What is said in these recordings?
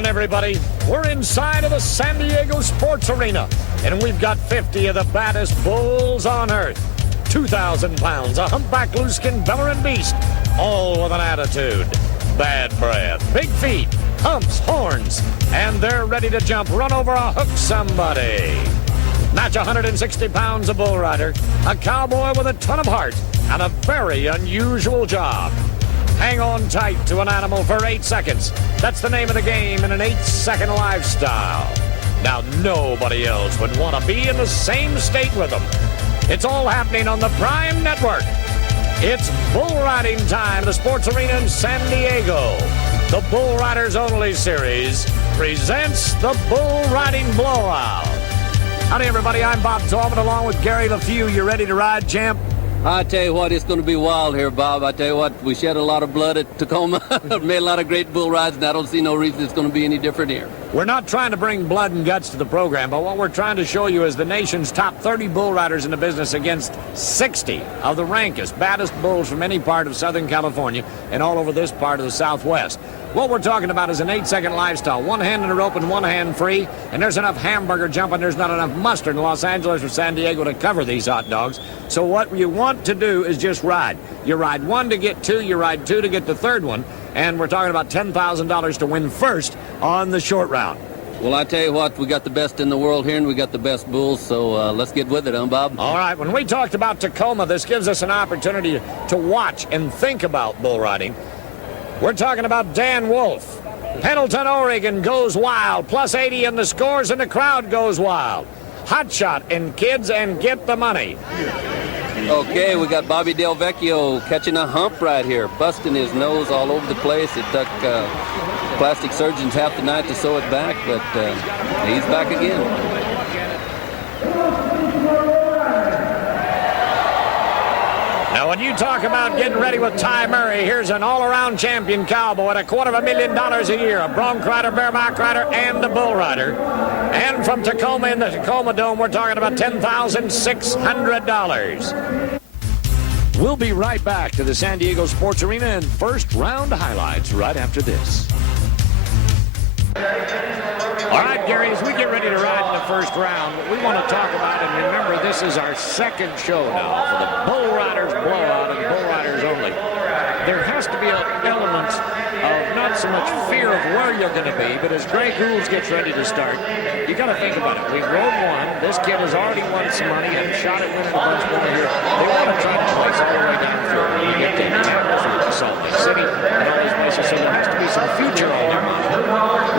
on, everybody. We're inside of the San Diego Sports Arena, and we've got 50 of the baddest bulls on earth. 2,000 pounds, a humpback, loose-skin, Bellerin beast, all with an attitude. Bad breath, big feet, humps, horns, and they're ready to jump, run over a hook somebody. Match 160 pounds of bull rider, a cowboy with a ton of heart, and a very unusual job. Hang on tight to an animal for 8 seconds. That's the name of the game in an 8-second lifestyle. Now, nobody else would want to be in the same state with them. It's all happening on the Prime Network. It's bull riding time, the sports arena in San Diego. The Bull Riders Only Series presents the Bull Riding Blowout. Howdy, everybody. I'm Bob Tallman along with Gary LeFew. You ready to ride, champ? I tell you what, it's going to be wild here, Bob. I tell you what, we shed a lot of blood at Tacoma, made a lot of great bull rides, and I don't see no reason it's going to be any different here. We're not trying to bring blood and guts to the program, but what we're trying to show you is the nation's top 30 bull riders in the business against 60 of the rankest, baddest bulls from any part of Southern California and all over this part of the Southwest. What we're talking about is an 8-second lifestyle. One hand in the rope and one hand free, and there's enough hamburger jumping, there's not enough mustard in Los Angeles or San Diego to cover these hot dogs. So what you want to do is just ride. You ride one to get two, you ride two to get the third one, and we're talking about $10,000 to win first on the short round. Well, I tell you what, we got the best in the world here, and we got the best bulls, so let's get with it, huh, Bob? All right, when we talked about Tacoma, this gives us an opportunity to watch and think about bull riding. We're talking about Dan Wolf. Pendleton, Oregon goes wild. Plus 80 in the scores, and the crowd goes wild. Hot shot in kids and get the money. Okay, we got Bobby Del Vecchio catching a hump right here, busting his nose all over the place. It took plastic surgeons half the night to sew it back, but he's back again. Now, when you talk about getting ready with Ty Murray, here's an all-around champion cowboy at $250,000 a year, a bronc rider, bareback rider, and a bull rider. And from Tacoma in the Tacoma Dome, we're talking about $10,600. We'll be right back to the San Diego Sports Arena and first round highlights right after this. All right, Gary, as we get ready to ride in the first round, what we want to talk about, and remember, this is our second show now for the Bull Riders Blowout and Bull Riders Only. There has to be an element of not so much fear of where you're going to be, but as Greg Gould gets ready to start, you got to think about it. We've rode one. This kid has already won some money and shot at winning a bunch more here. They want to try to place all the way down the field. You get to Tampa, Salt Lake City, and all these places, so there has to be some future on there.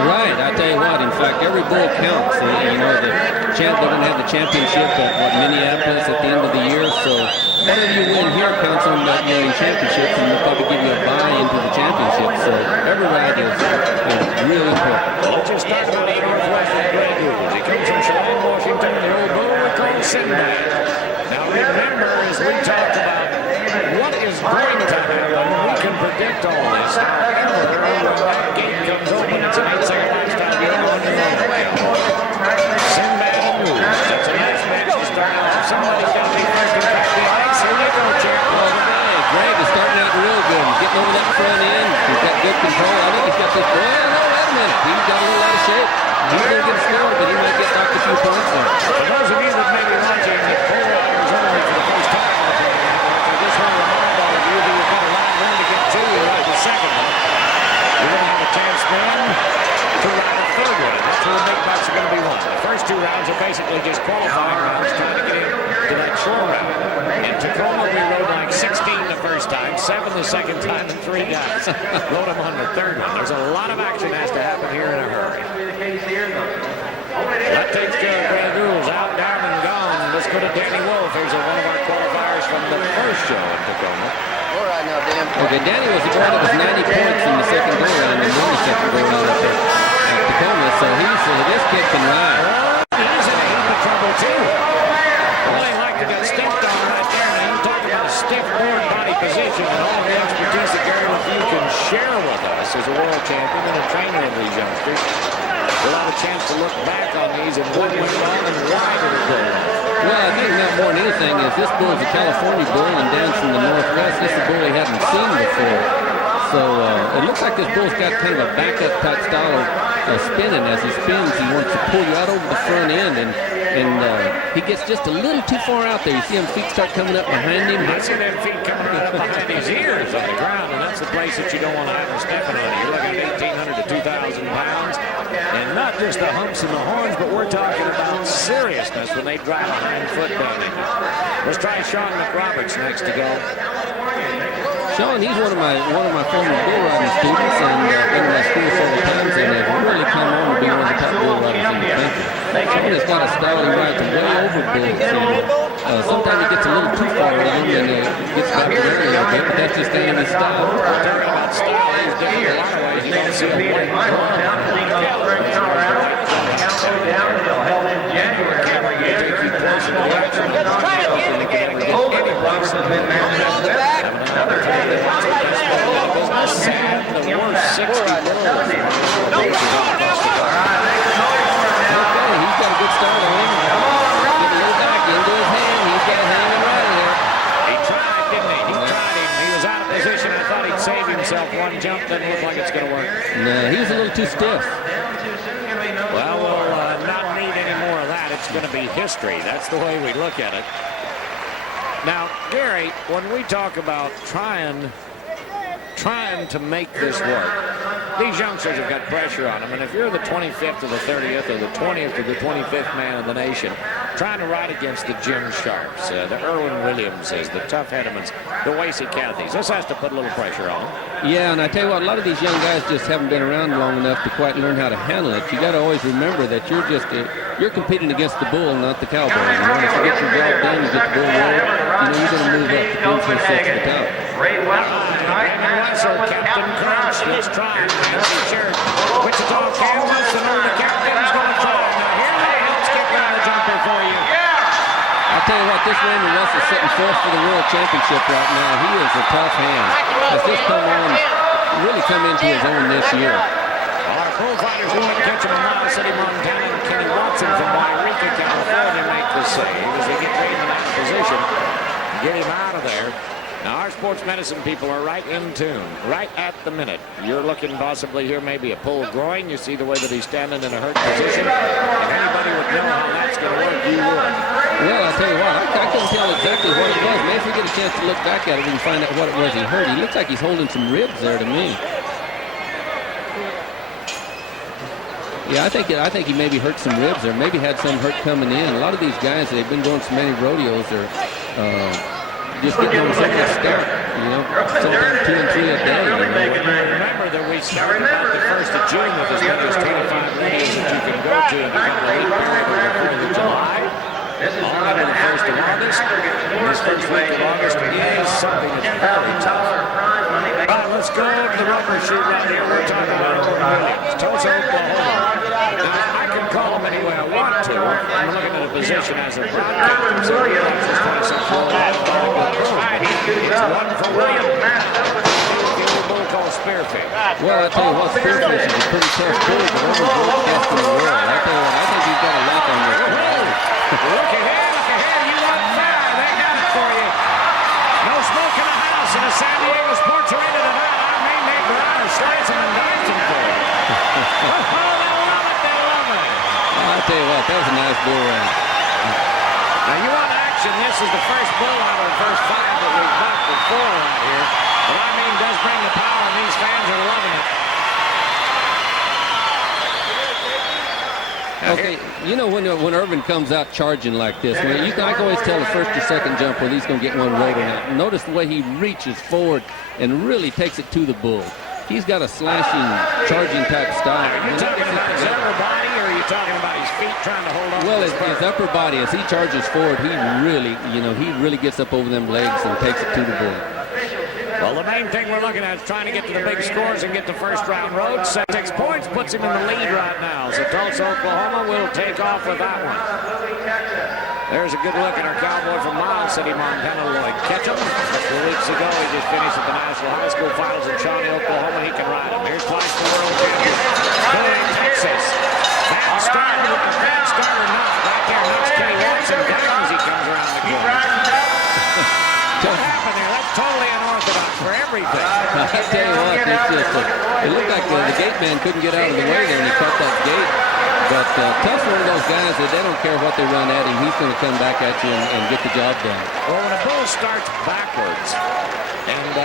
Right, I tell you what, in fact, every bull counts. You know, they're going to have the championship at Minneapolis at the end of the year, so whatever you win here counts on that year in championships, and they'll probably give you a buy into the championship, so every ride is really important. Let's just start about 8 northwest of Greg Gould. He comes from Cheyenne, Washington, the old bull we call Sinbad. Now remember, as we talked about what is going to happen, we can predict all this. However, when that gate comes open, it's an 8-second lifestyle. You don't want to know the way. Sinbad and Gould. That's a nice match to start off. Somebody's got to be first to crack the ice. Here you go, champ. Greg is starting out real good. He's getting over that front end. He's got good control. I think he's got this. Well, no, wait a minute. He's got a little out of shape. He's going to get scored, but he might get knocked a few points there. For those of you that may be watching the Bull Riders Only for the first time on the program, I just want to remind all of you that you've got a lot more to get to. You're right, the second one. You're going to have a chance then to ride a third one. That's where the big bucks are going to be won. The first 2 rounds are basically just qualifying rounds, trying to get into that short round. In Tacoma, we rode like 16 the first time, 7 the second time, and 3 guys rode them on the third one. There's a lot of action has to happen here in a hurry. That takes care of Greg Gould. Out, down, and gone. Let's go to Danny Wolf. Here's one of our qualifiers from the first show in Tacoma. All right, now, Dan. Okay, Danny was the guy that was 90 points in the second go-round and won the second go-round at Tacoma, so this kid can ride. He's in a heap of trouble, too. Well, he like to get stepped on right there. Now, you talk about a stiff board body position and all the expertise that Gary LeFew can share with us as a world champion and a trainer of these youngsters. We'll have a chance to look back on these and what went wrong and why did it go wrong. Well, I think not more than anything is this bull is a California bull and Dan's from the Northwest. This is a bull he hadn't seen before. So it looks like this bull's got kind of a backup type style of spinning. As he spins, he wants to pull you out over the front end, and he gets just a little too far out there. You see him feet start coming up behind him. I see them feet coming right up behind his ears on the ground, and that's the place that you don't want to have him stepping on. You're looking at 1,800 to 2,000 pounds, and not just the humps and the horns, but we're talking about seriousness when they drive a hind foot down in you. Let's try Sean McRoberts next to go. Sean, he's one of my former bull riding students, and been in my school several times, and has really come on to be one of the top bull riders in the country. Sean has got a style he rides way over bulls, and sometimes he gets a little too far with him and gets back around a little bit, but that's just kind of his style. Talking about style, he's different in a lot of ways. You don't see a white showdown until held in January. Another time that the worst 60 bulls. Okay, he's got a good start on him. Get a little back into his hand. He's got a hanging right there. He tried, didn't he? He tried him. He was out of position. I thought he'd save himself. One jump doesn't look like it's going to work. No, he was a little too stiff. Well, we'll not need any more of that. It's going to be history. That's the way we look at it. Now, Gary, when we talk about trying to make this work, these youngsters have got pressure on them, and if you're the 25th or the 30th or the 20th or the 25th man of the nation, trying to ride against the Jim Sharps, the Irwin Williamses, the Tough Hedemans, the Wasey Cathys, this has to put a little pressure on them. Yeah, and I tell you what, a lot of these young guys just haven't been around long enough to quite learn how to handle it. You got to always remember that you're competing against the bull, not the cowboy. You know, if you get your job done, you get the bull rolled, you know you're going to move up to Queensland 6 to the top. Ray Wessel, Captain Crunch, let's try it. Wichita, Kansas, and the captain's going to try it. Now here they help skip on the jumper for you. I'll tell you what, this Raymond Russell's sitting fourth for the World Championship right now. He is a tough hand. Has just really come into his own this year. Our bullfighters want to catch him in Miles City, Montana, and Kenny Watson from Wairika, California make the save as they get Raymond out of position. Get him out of there. Now, our sports medicine people are right in tune, right at the minute. You're looking possibly here maybe a pulled groin. You see the way that he's standing in a hurt position. If anybody would know how that's going to work, you would. Well, I'll tell you what, I couldn't tell exactly what it was. Maybe if we get a chance to look back at it, we can find out what it was he hurt. He looks like he's holding some ribs there to me. Yeah, I think he maybe hurt some ribs or maybe had some hurt coming in. A lot of these guys, they've been going so many rodeos or just getting on so much start, you know, sometimes 2 and 3 a day. You know. Remember that we started about the 1st of June with as many as 25 rodeos that you can go to and become a lead period on the 4th of July. On into the 1st of August. And this first week of August is something that's very tough. All right, let's go to the rubber shoot right here. We're talking about Irwin Williams, Tulsa, Oklahoma. Now, I can call him any way I want to. I'm looking at a position as a broadcaster. So Williams is 26 years old. It's one for Williams. The old bull called Spearfish. Well, I tell you what, Spearfish is a pretty tough bull, but one of the best in the world. I tell you what, I think he's got a lock on this one. Look ahead, you want fire. They got it for you. No smoke in the house in the San Diego Sports Arena tonight. Our main name are slicing and dicing for you. They love it. I'll tell you what, that was a nice bull run. Now you want action. This is the first bull out of the first 5 that we've got before right here. But I mean, does bring the power, and these fans are loving it. Okay, you know when Irvin comes out charging like this, I can always tell the first or second jump whether he's going to get one rolled or not. Notice the way he reaches forward and really takes it to the bull. He's got a slashing, charging type style. Are you talking about his upper body, or are you talking about his feet trying to hold on? Well, his upper body, as he charges forward, he really gets up over them legs and takes it to the bull. Well, the main thing we're looking at is trying to get to the big scores and get the first round road. 6 points puts him in the lead right now. So Tulsa, Oklahoma will take off with that one. There's a good look at our cowboy from Miles City, Montana, Lloyd Ketchum. A couple of weeks ago, he just finished at the National High School Finals in Shawnee, Oklahoma. He can ride him. Here's twice the world champion, Billy Texas. Bad starter not. Right there, knocks Kenny Watson down as he comes around the corner. What happened there? That's totally unorthodox for every everything. I tell you what, it looked like the gate man couldn't get out of the way there, and he caught that gate. But Tuff's one of those guys that they don't care what they run at him. He's going to come back at you and get the job done. Well, when a bull starts backwards, and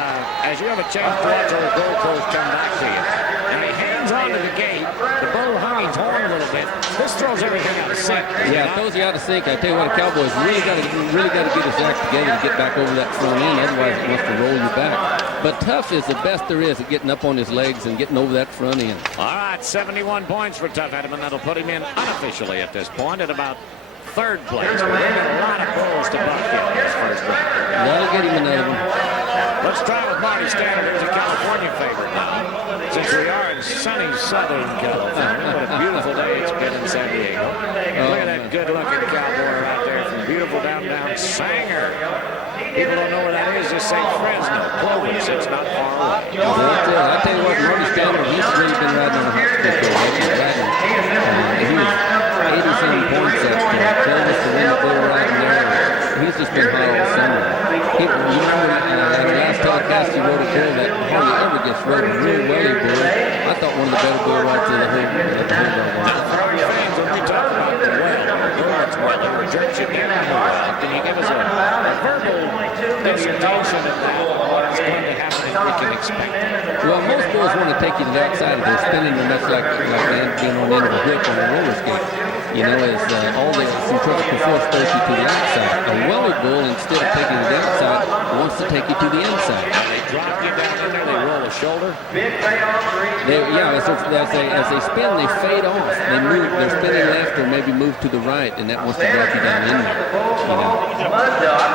as you have a chance to watch our goalpost come back to you, and he hangs onto the gate, the bull hung his horn a little bit. This throws everything out of sync. Yeah, it throws you out of sync. I tell you what, a Cowboy's really got to get his act together to get back over that front end. Otherwise, it wants to roll you back. But Tuff is the best there is at getting up on his legs and getting over that front end. All right, 71 points for Tuff Edmond. That'll put him in unofficially at this point at about third place. We've got a lot of bulls to buck in this first round. That'll get him another one. Let's try with Marty Stanton, who's a California favorite now. Since we are in sunny Southern California, what a beautiful day it's been in San Diego. Look at that good-looking cowboy right there from beautiful downtown Sanger. People don't know where that is, just say Fresno. Clovis, it's not far away. I tell you what, Marty Stanton, he's really been riding on a hot stick there. He was 87 points at Clovis to win the bull riding there. He's just been hot all summer. You know, in the last telecast he rode a bull that hardly ever gets rode, a real welly bull. I thought one of the better bull rides of the whole Now, for our fans, when we talk about the Lord's welly, or jerks you down the well, can you give us a verbal dissertation of that? What's going to happen and we can expect? Well, most bulls want to take you to the outside of their spinning, and that's like being on the end of a whip on a roller skate. You know, as all the centrifugal force throws you to the outside. A welly bull, instead of taking you to the outside, wants to take you to the inside. They drop you down in there, they roll a shoulder. As they spin, they fade off. They move, they're spinning left or maybe move to the right, and that wants to drop you down in there. You know.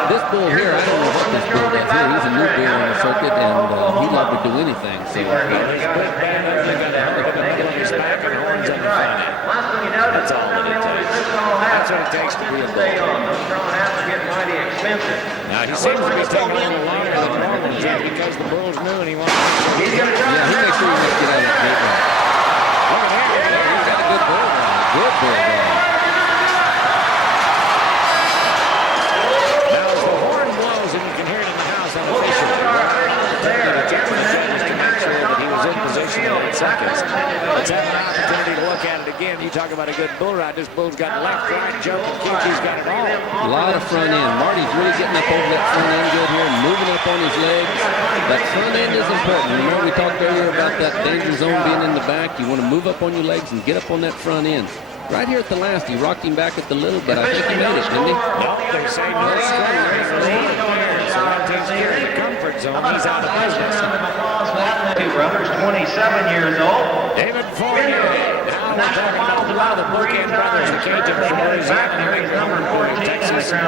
This bull here, I don't know what this bull does here. He's a new bull on the circuit, and he loves to do anything. So. That's all that it takes. That's what it takes to be a bull. Now, he seems to be taking a little longer than normal just because the bull's new and he wants to make sure he makes sure he makes get out of that gate run. Look at him. He's got a good bull run. Good bull run. Now, as the horn blows, and you can hear it in the house unofficially, the gentleman chose to make sure that he was in position in 8 seconds. Let's have an opportunity to look at it again. You talk about a good bull ride. This bull's got left, right, jump, and kick. He's got it all. A lot of front end. Marty's really getting up over that front end good here, moving up on his legs. That front end is important. Remember we talked earlier about that danger zone being in the back. You want to move up on your legs and get up on that front end. Right here at the last, he rocked him back at the little, but I think he made it, didn't he? No, they say no straight racers need there, so that takes care of the comfort zone. He's out of business. Two brothers, 27 years old. David Fournier. Now we're talking about the Bookend brothers, the Cajuns from Louisiana, Eric Number 4, Texas. 27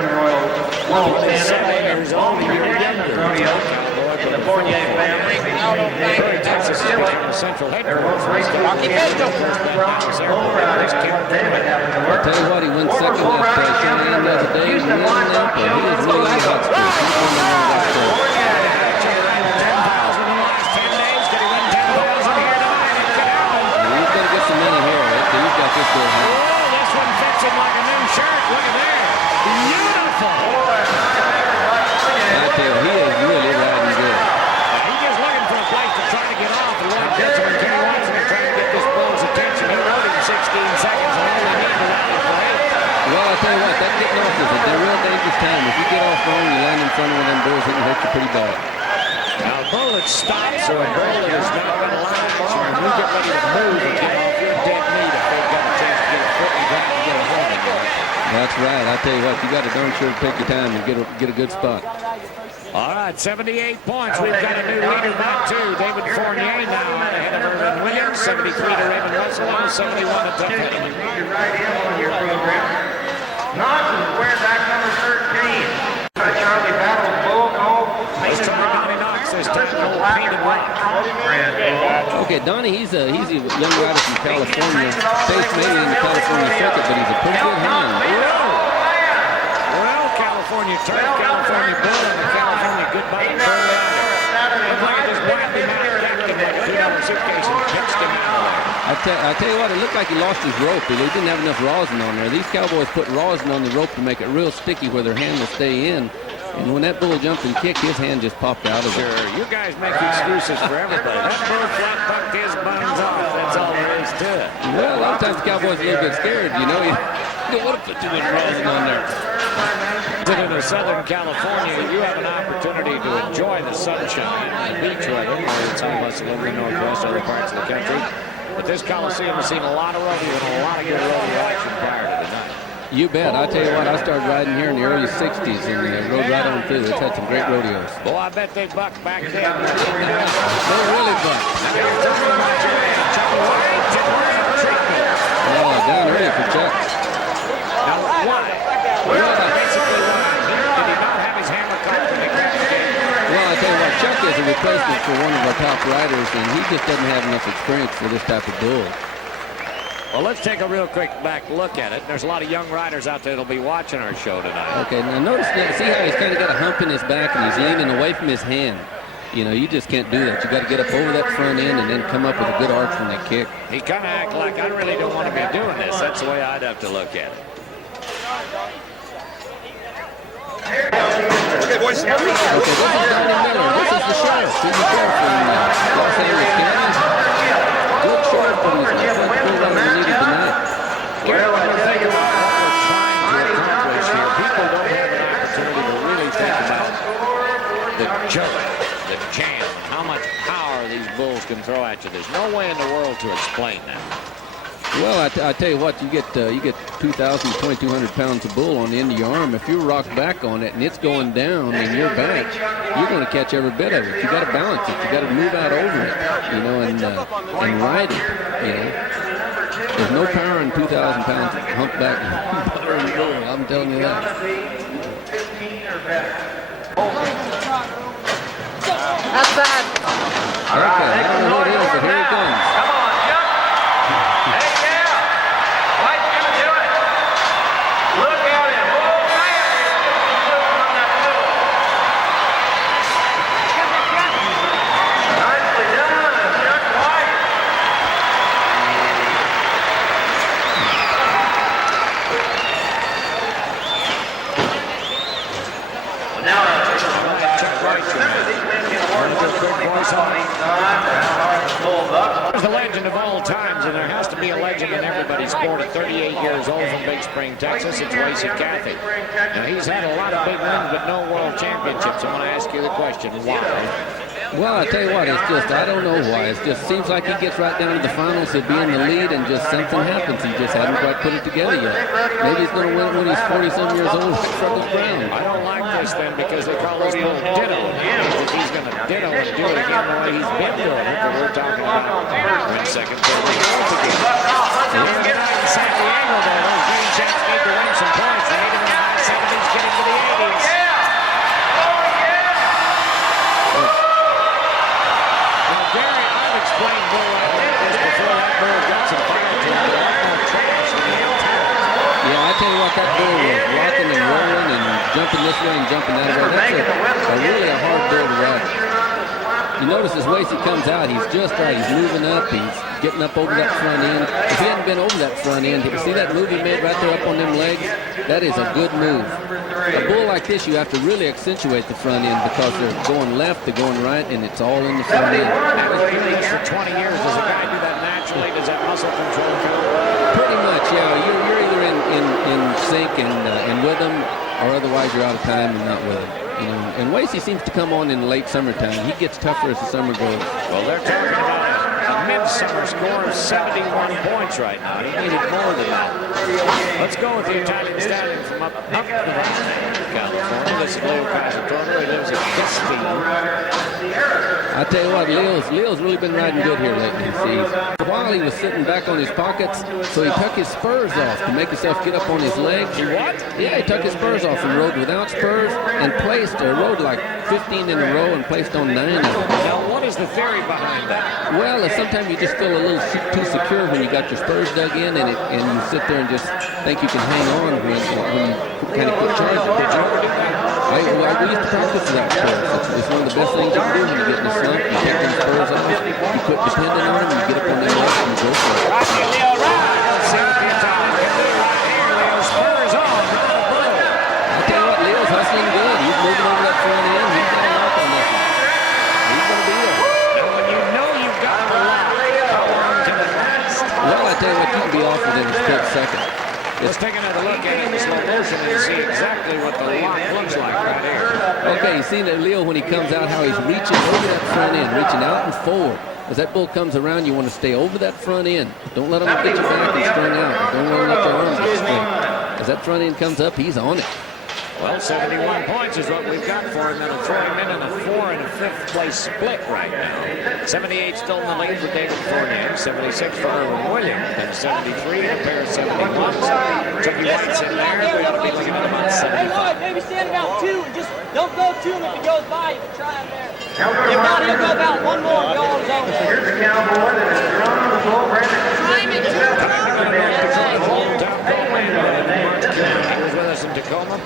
years old, a year younger. In the Fournier family. Prairie, Texas is becoming the central headquarters. I'll tell you what, he went second at Cheyenne the other day. He was really on that streak. He's on the one that streak. He's going to get some money here. He's got this bull. This one fits him like a new shirt. Look at there. Beautiful. I tell you, he is really riding good. He's just looking for a place to try to get off. And Lloyd Dixon and Kenny Watson are trying to get this bull's attention. He rode him 16 seconds and only need to rally for 8. Well, I tell you what, that getting off is a real dangerous time. If you get off wrong, you land in front of one of them bulls, it can hurt you pretty bad. Now, a bull that stops or a bull that is not going to line action, when you get ready to move and get off your dead meat if they've got a chance to get a foot in the ground and get a hold of you. That's right. I tell you what, you got to darn sure to take your time and get a good spot. All right, 78 points. We've got a new leader back, too. David Fournier now ahead of Irvin Williams. 73 to Raymond Russell, and 71 to Tuff Edmond. Right in on your program. Nonsense, where's that number 13? Charlie Battle's bull called Painted Rock. This time, Painted Rock. Okay, Donnie, he's a young rider from California. Faced maybe in the California circuit, but he's a pretty good hound. Well, California turf, California bull, and the California goodbye bull rider. Looks like it just badly matched him like a $2 suitcase and pitched him out. I tell you what, it looked like he lost his rope. He didn't have enough rosin on there. These cowboys put rosin on the rope to make it real sticky where their hand will stay in. And when that bull jumped and kicked, his hand just popped out of it. Sure, you guys make excuses for everybody. That bull flat bucked his buns off. That's all there is to it. Well, a lot of times the Cowboys are a little bit scared, you know. You don't want to put too much rosin on there. In Southern California, you have an opportunity to enjoy the sunshine and the beach weather. Some of us live in the Northwest, other parts of the country. But this Coliseum has seen a lot of rodeo and a lot of good rodeo action prior to tonight. You bet. I tell you what, I started riding here in the early 60s and rode right on through. It's had some great rodeos. Boy, I bet they bucked back then. They really bucked. Oh, down early for Chuck. Now, why? Basically, why? Did he not have his hammer caught when they grabbed the game? Well, I tell you what, Chuck is a replacement for one of our top riders, and he just doesn't have enough experience for this type of bull. Well, let's take a real quick back look at it. There's a lot of young riders out there that'll be watching our show tonight. Okay, now notice that. See how he's kind of got a hump in his back, and he's leaning away from his hand. You know, you just can't do that. You got to get up over that front end and then come up with a good arch from that kick. He kind of acts like, I really don't want to be doing this. That's the way I'd have to look at it. Okay, boys. Okay, this is Donnie Miller. This is the sheriff. He's the sheriff from Los Angeles County. Good sheriff, but he's not going to pull out the needed tonight. Well, I tell you what we're trying to accomplish here. People don't have an opportunity to really think about the joke, the jam, and how much power these bulls can throw at you. There's no way in the world to explain that. Well, I tell you what, you get 2,000, 2,200 pounds of bull on the end of your arm. If you rock back on it and it's going down in your back, you're going to catch every bit of it. You got to balance it. You got to move out over it, you know, and ride it. You know, there's no power in 2,000 pounds of humpback bull. I'm telling you that. That's bad. Okay, I don't know what it is, but here it comes. Come on, Chuck. Hey, yeah. White's going to do it. Look at him. Oh, man. On that bull. Nicely done, Chuck White. Well, now, Chuck White, remember these men get awarded One of the good boys on each time for how hard the bull bucks. He's the legend of all times, and there has to be a legend in everybody's sport. At 38 years old from Big Spring, Texas, it's Wasey Cathy. Now, he's had a lot of big wins, but no world championships. I want to ask you the question, why? Well, I tell you what, it's just, I don't know why. It just seems like he gets right down to the finals, he'll be in the lead, and just something happens. He just hasn't quite put it together yet. Maybe he's going to win it when he's 40-some years old from the ground. I don't like this, then, because they call this bull ditto. That he's going to ditto and do it again the way he's been doing it, but we're talking about win second, third, and fourth again. Here tonight in San Diego, though, those green chaps need to win some points. They need them in the high 70s, getting to the 80s. Explained bull right like this before. That bull got some fire to him. A lot more trash than he had talent. Yeah, I tell you what, that bull was rocking and rolling and jumping this way and jumping that way. That's really a hard bull to ride. You notice as Wasey comes out, he's just right. He's moving up. He's getting up over that front end. If he hadn't been over that front end, you see that move he made right there up on them legs? That is a good move. A bull like this, you have to really accentuate the front end because they're going left, they're going right, and it's all in the front end. Having been this for 20 years, does a guy do that naturally? Does that muscle control come? Pretty much, yeah. You're either in sync and with them, or otherwise you're out of time and not with them. You know, and Wasey seems to come on in the late summertime. He gets tougher as the summer goes. Well, they're talking about a midsummer score of 71 points right now. He needed more than that. Let's go with the Italian stallion from up the California. This is Leo Casatoro. He lives in Bisbee. I tell you what, Leo's really been riding good here lately. See, while he was sitting back on his pockets, so he took his spurs off to make himself get up on his legs. What? Yeah, he took his spurs off and rode without spurs and rode like 15 in a row and placed on 9 of them. Now, what is the theory behind that? Well, sometimes you just feel a little too secure when you got your spurs dug in and you sit there and just think you can hang on when you kind of quit charging. Did you ever do that? We used to practice without spurs. It's one of the best things you can do when you get in a slump. You take them spurs off, you quit depending on them, you get up on them legs and you go for it. Rocky Leo ride. Let's see what the Italian can do right here. Leo spurs on. I tell you what, Leo's hustling good. He's moving on quick second. Let's take another look at it in slow motion and see exactly what the lock looks like right here. Okay, you see that Leo when he comes out, how he's reaching over that front end, reaching out and forward. As that bull comes around, you want to stay over that front end. Don't let him get your back and strung out. Don't want to let your arms get straight. As that front end comes up, he's on it. Well, 71 points is what we've got for him. That'll throw him in a 4th and a 5th place split right now. 78 still in the lead with David Fournier. 76 for Irwin Williams. Then 73 and a pair of 71s. Chucky White's in there. We ought to be looking at about 75. Maybe stand about 2 and just don't go 2 if it goes by. You can try him there. If not, he'll go about 1 more and go on his own. Here's the cowboy that is drawn on the bull. Time it, He was with us in Tacoma.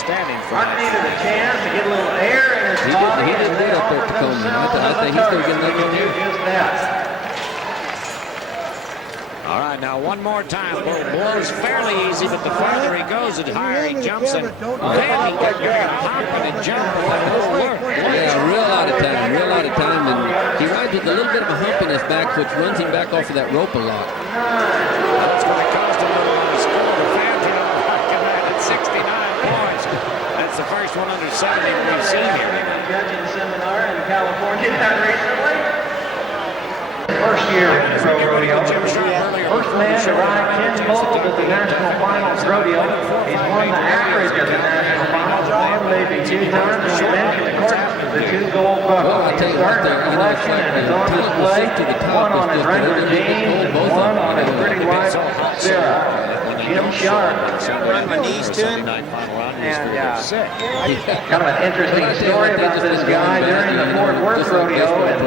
Standing for I needed a chance to get a little air in his body. He didn't lead up there at Tacoma. I think he's going to get another one here. Just that. All right, now one more time. Bull blows fairly easy, but the farther he goes, the higher he jumps. And then he got hopping and jumping. Yeah, real out of time. And he rides with a little bit of a hump in his back, which runs him back off of that rope a lot. That's going to cost him a little on the score. The fans are not liking that at 69 points. That's the first one under 70 we've seen here. Judging seminar in California recently. First year in the pro rodeo. First man to ride 10 bulls at the national finals rodeo. He's won the average of the national finals. One, maybe 2 times. And we mentioned, of course, the 2 gold buckles. Well, I tell you what, there, you know, it's like the talent was sent to the top. One on his regular jeans and one on his pretty wife, Sarah. Jim Sharp. Run my knees to him. And kind of an interesting story about this guy during the Fort Worth rodeo in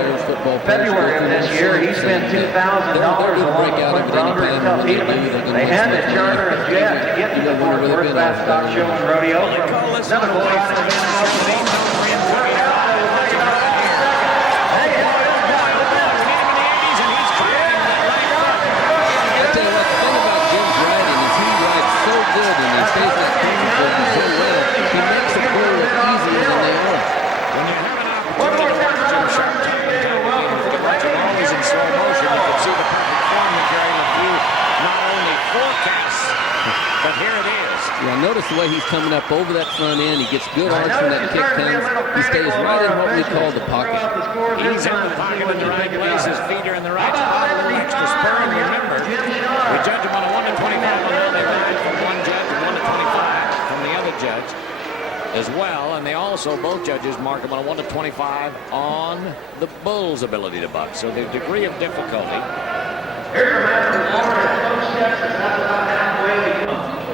February of this year. He spent $2,000 along with Clint Robert and Tuff Heaton. They had to charter a jet to get to the Fort Worth Livestock Show and Rodeo from 7 o'clock in the afternoon. But here it is. Yeah, notice the way he's coming up over that front end. He gets good arch when that kick comes. He stays right in what we call the pocket. He's in the pocket in the right place. His feet are in the right spot. A little extra spur. And remember, we judge him on a 1 to 25. They ride from one judge and 1 to 25 from the other judge as well. And they also, both judges, mark him on a 1 to 25 on the bull's ability to buck. So the degree of difficulty.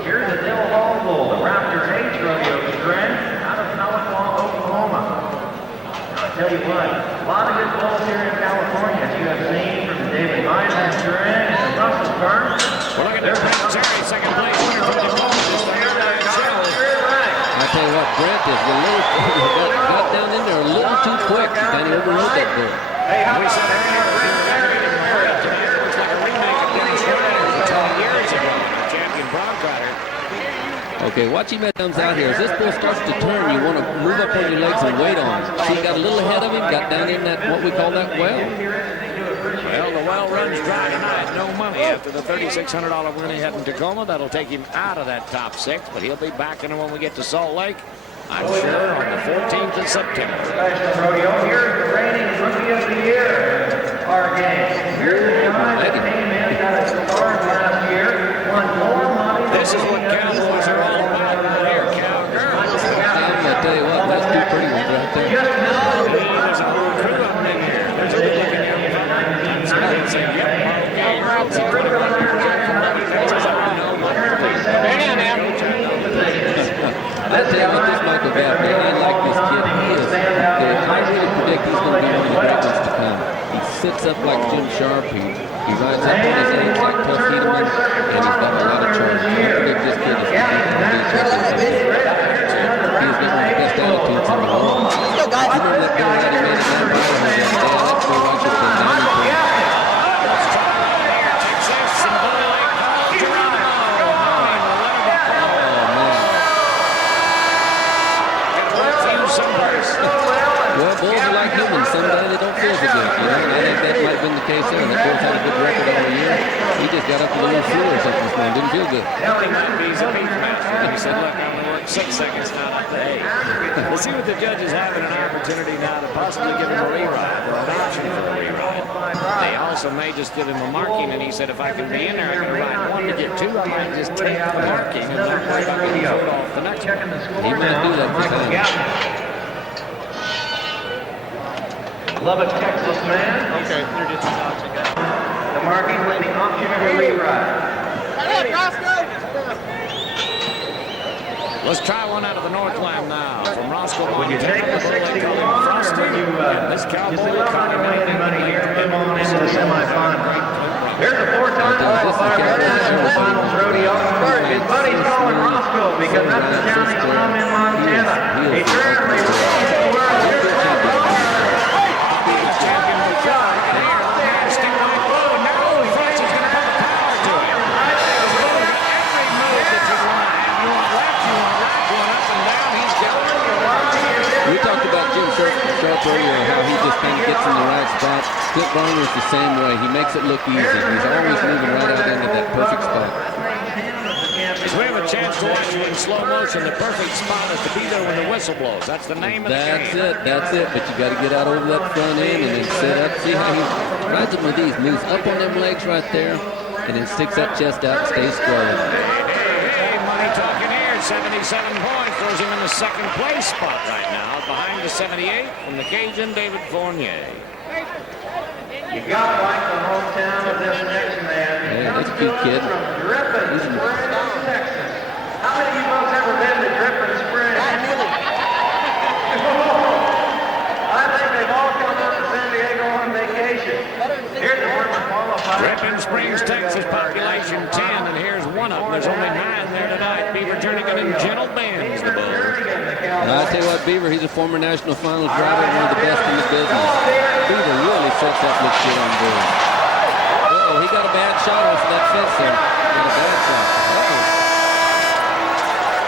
Here's the Dill Hall Bull, the Raptor H rodeo trend out of Tahlequah, Oklahoma. Now, I tell you what, a lot of good bulls here in California, as you have seen from the David Meisner trend and the Russell Burn. Well, look at that. Terry, second place winner from the Oklahoma. I tell you what, Brent is a little got down in there a little too quick. Kind of overrode that bull. Hey, how We about said earlier, it looks like a remake of Dennis Rodman 20 years ago. Champion bronc rider. Okay, watch him as he comes out here. As this bull starts to turn, you want to move up on your legs and wait on him. So he got a little ahead of him, got down in that, what we call that well. Well, the well runs dry tonight. No money after the $3,600 win he had in Tacoma. That'll take him out of that top 6, but he'll be back in it when we get to Salt Lake. I'm sure on the 14th of September. rodeo? Here's the reigning Rookie of the Year, our game. Here's the guy that came in out of Stars last year, won 4 money. This is what cowboys are all about right here, cowgirls. I'm going to tell you what, that's 2 pretty ones right there. Just now, There's a whole crew of them in here. There's a good-looking young fellow. So they'd say, yep, okay, girls. I tell you what, this Michael Gaffney, I like this kid. He is. I really predict he's going to be one of the great ones to come. He's sits up like Jim Sharp. He rides up on his legs like Tuff Hedeman, and he's got a lot of charge. I predict this kid is going to be he's got one of the best attitudes in the world. Let's go, guys. You remember that goal that he made at that ball? That goal I should have been down for. Well, bulls are like humans. Someday they don't feel so good. You know, I think that might have been the case there. The Bulls had a good record all year. He just got up a little flu or something this morning. Didn't feel good. He's a beef master. He said, look, I'm going to work 6 seconds, not up to 8. Let's see what the judges have an opportunity now to possibly give him a reride or an option for a reride. They also may just give him a marking, and he said, if I can be in there, I can ride 1 to get 2. I might just take the marking and not worry about getting voted off the next one. He might do that this time. Lubbock, Texas man. Okay, they're just touching it. The marking with the option of a reride. Let's try one out of the Northland now from Roscoe, When you Montana. take the 60 Frosty. when you This cowboy just a little bit money here, come on into the semifinal. There's a 4-time qualifier in the finals rodeo. His buddy's calling Roscoe because that's the town he's from in Montana. He currently rules the world. We talked about Jim Sharp earlier, how he just kind of gets in the right spot. Clint Barner's the same way. He makes it look easy. He's always moving right out into that perfect spot. If we have a chance to watch you in slow motion, the perfect spot is to be there when the whistle blows. That's the name of the game. That's it. But you got to get out over that front end and then set up. See how he rides it with these, moves up on them legs right there, and then sticks that chest out and stays square. Hey, money talking here. 77 points throws him in the second place spot right now, behind the 78 from the Cajun David Fournier. You got to like the hometown of this next man. Hey, that's a cute kid. From Drippin Springs, Texas. How many of you folks ever been to Drippin Springs? I think they've all come up to San Diego on vacation. Here's the one qualified. Drippin Springs, Texas, population 10, and here's one of them. There's only 9 there tonight. Beaver Jernigan and Gentle Benz, the bull. I'll tell you what, Beaver, he's a former national finals driver, one of the best in the business. Beaver really sets that little kid on board. Uh-oh, he got a bad shot off of that fence there. Got a bad shot.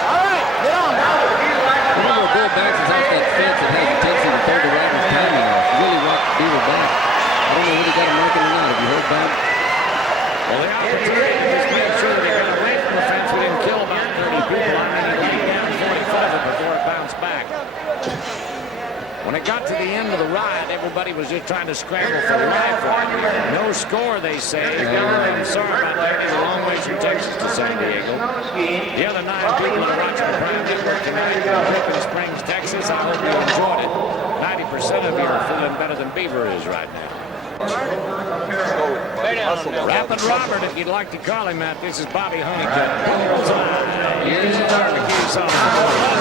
All right, get on. Whenever a bull backs us off that fence, it has a tendency to throw the rider's timing off. Really rock Beaver back. I don't know whether he got a marking or not. Have you heard about it? Well, the opportunity to just make sure that he got away from the fence. We didn't kill about 30 people. I mean, he laid down 45 before it bounced back. When it got to the end of the ride, everybody was just trying to scramble for life. No score, they say. I'm sorry about that. It's a long ways from Texas to San Diego. The other 9 people are watching the Prime Network tonight in Drippin Springs, Texas. I hope you enjoyed it. 90% of you are feeling better than Beaver is right now. Rapid Robert, if you'd like to call him that. This is Bobby Honeycutt. Here's the barbecue sauce.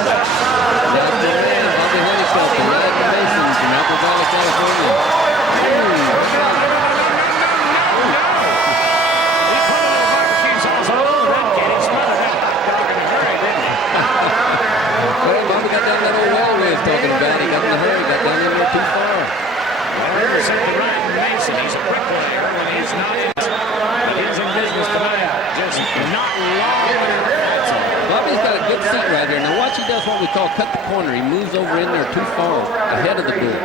That's the man, Bobby Honeycutt, the Red Masons in Apple Valley, California. Well, Bobby got down that old well we was talking about. He got in a hurry, got down in there too far. Mason, he's a bricklayer when he's not in. He is in business tonight. Just not long enough. Bobby's got a good seat right here. Now watch, he does what we call cut the corner. He moves over in there too far ahead of the bull.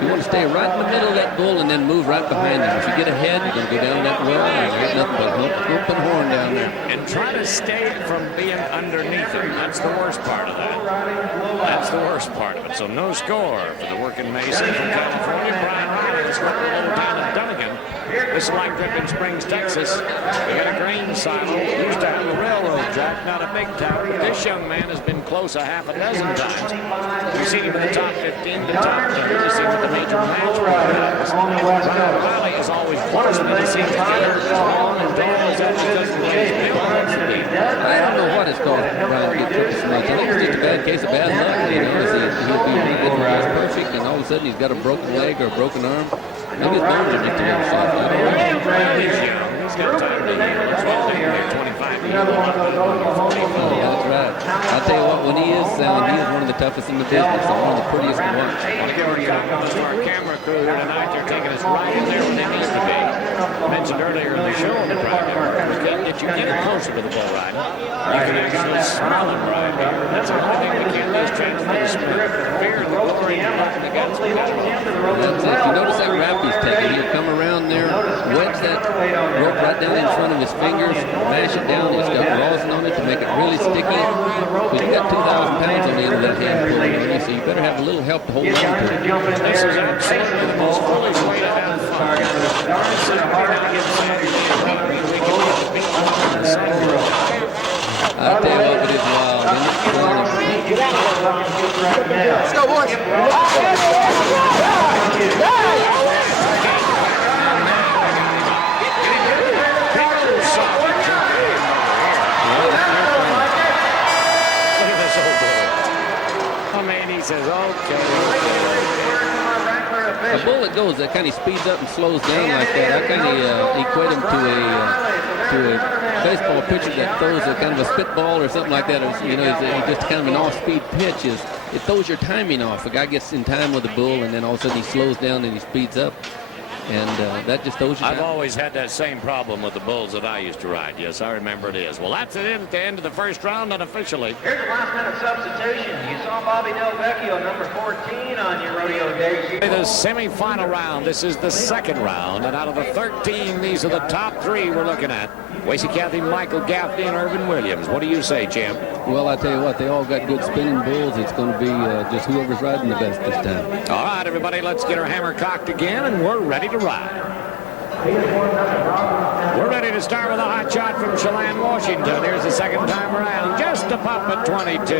You want to stay right in the middle of that bull and then move right behind him. If you get ahead, you're going to go down that well. There's nothing but hump and horn down there. And try to stay from being underneath him. That's the worst part of that. That's the worst part of it. So no score for the working Mason from California. Brian Riley is from the little town of Dunnigan. This is like Drippin Springs, Texas. We got a grain silo. Used to have a railroad track, not a big town. But this young man has been close a half a dozen times. We've seen him in the top 15, the top 10. We've seen him at the major match. Brian Riley is always close, but he seems to get as long and tall as that because of the way he's built. I don't know what it's called. Brian get triple smudge. I think it's just a bad case of bad luck. You know, he'll be perfect, and all of a sudden he's got a broken leg or a broken arm. Maybe his bones are just a little soft. I don't know. He's young. He's got time to heal. He's been there 25 years. That's right. I'll tell you what, when he is sound, he is one of the toughest in the business and one of the prettiest to watch. I want to give a compliment to our camera crew here tonight. They're taking us right in there where they need to be. I mentioned earlier in the show on the Prime Network, if you get closer to the bull rider, you can actually smell him right here. That's the only thing we can't do is transfer the spirit, the fear, the glory, and the guts. That's it. You notice that rap he's taking. He'll come around there, wedge that rope right down in front of his fingers, mash it down. He's got rosin on it to make it really sticky. But you got 2,000 pounds on the end of that hand pull, Ernie, so you better have a little help to hold on to it. This is absolutely the most foolish way to have fun. I'll tell you what, it is wild. Let's go, boys. He says, okay. A bull that goes, that kind of speeds up and slows down like that, I kind of equate him to a baseball pitcher that throws a kind of a spitball or something like that. Or, you know, he's just kind of an off-speed pitch. It throws your timing off. The guy gets in time with the bull, and then all of a sudden he slows down and he speeds up. And that just throws you I've down. always had that same problem with the bulls that I used to ride. Yes, I remember it is. Well, that's it at the end of the first round unofficially. Here's the last minute substitution. You saw Bobby Del Vecchio, number 14 on your rodeo day. The semifinal round. This is the second round, and out of the 13, these are the top three we're looking at. Wasey Cathy, Michael Gaffney, and Irvin Williams. What do you say, champ? Well, I tell you what, they all got good spinning bulls. It's going to be just whoever's riding the best this time. All right, everybody, let's get our hammer cocked again, and we're ready to ride. We're ready to start with a hot shot from Chelan, Washington. Here's the second time around. Just a pup at 22.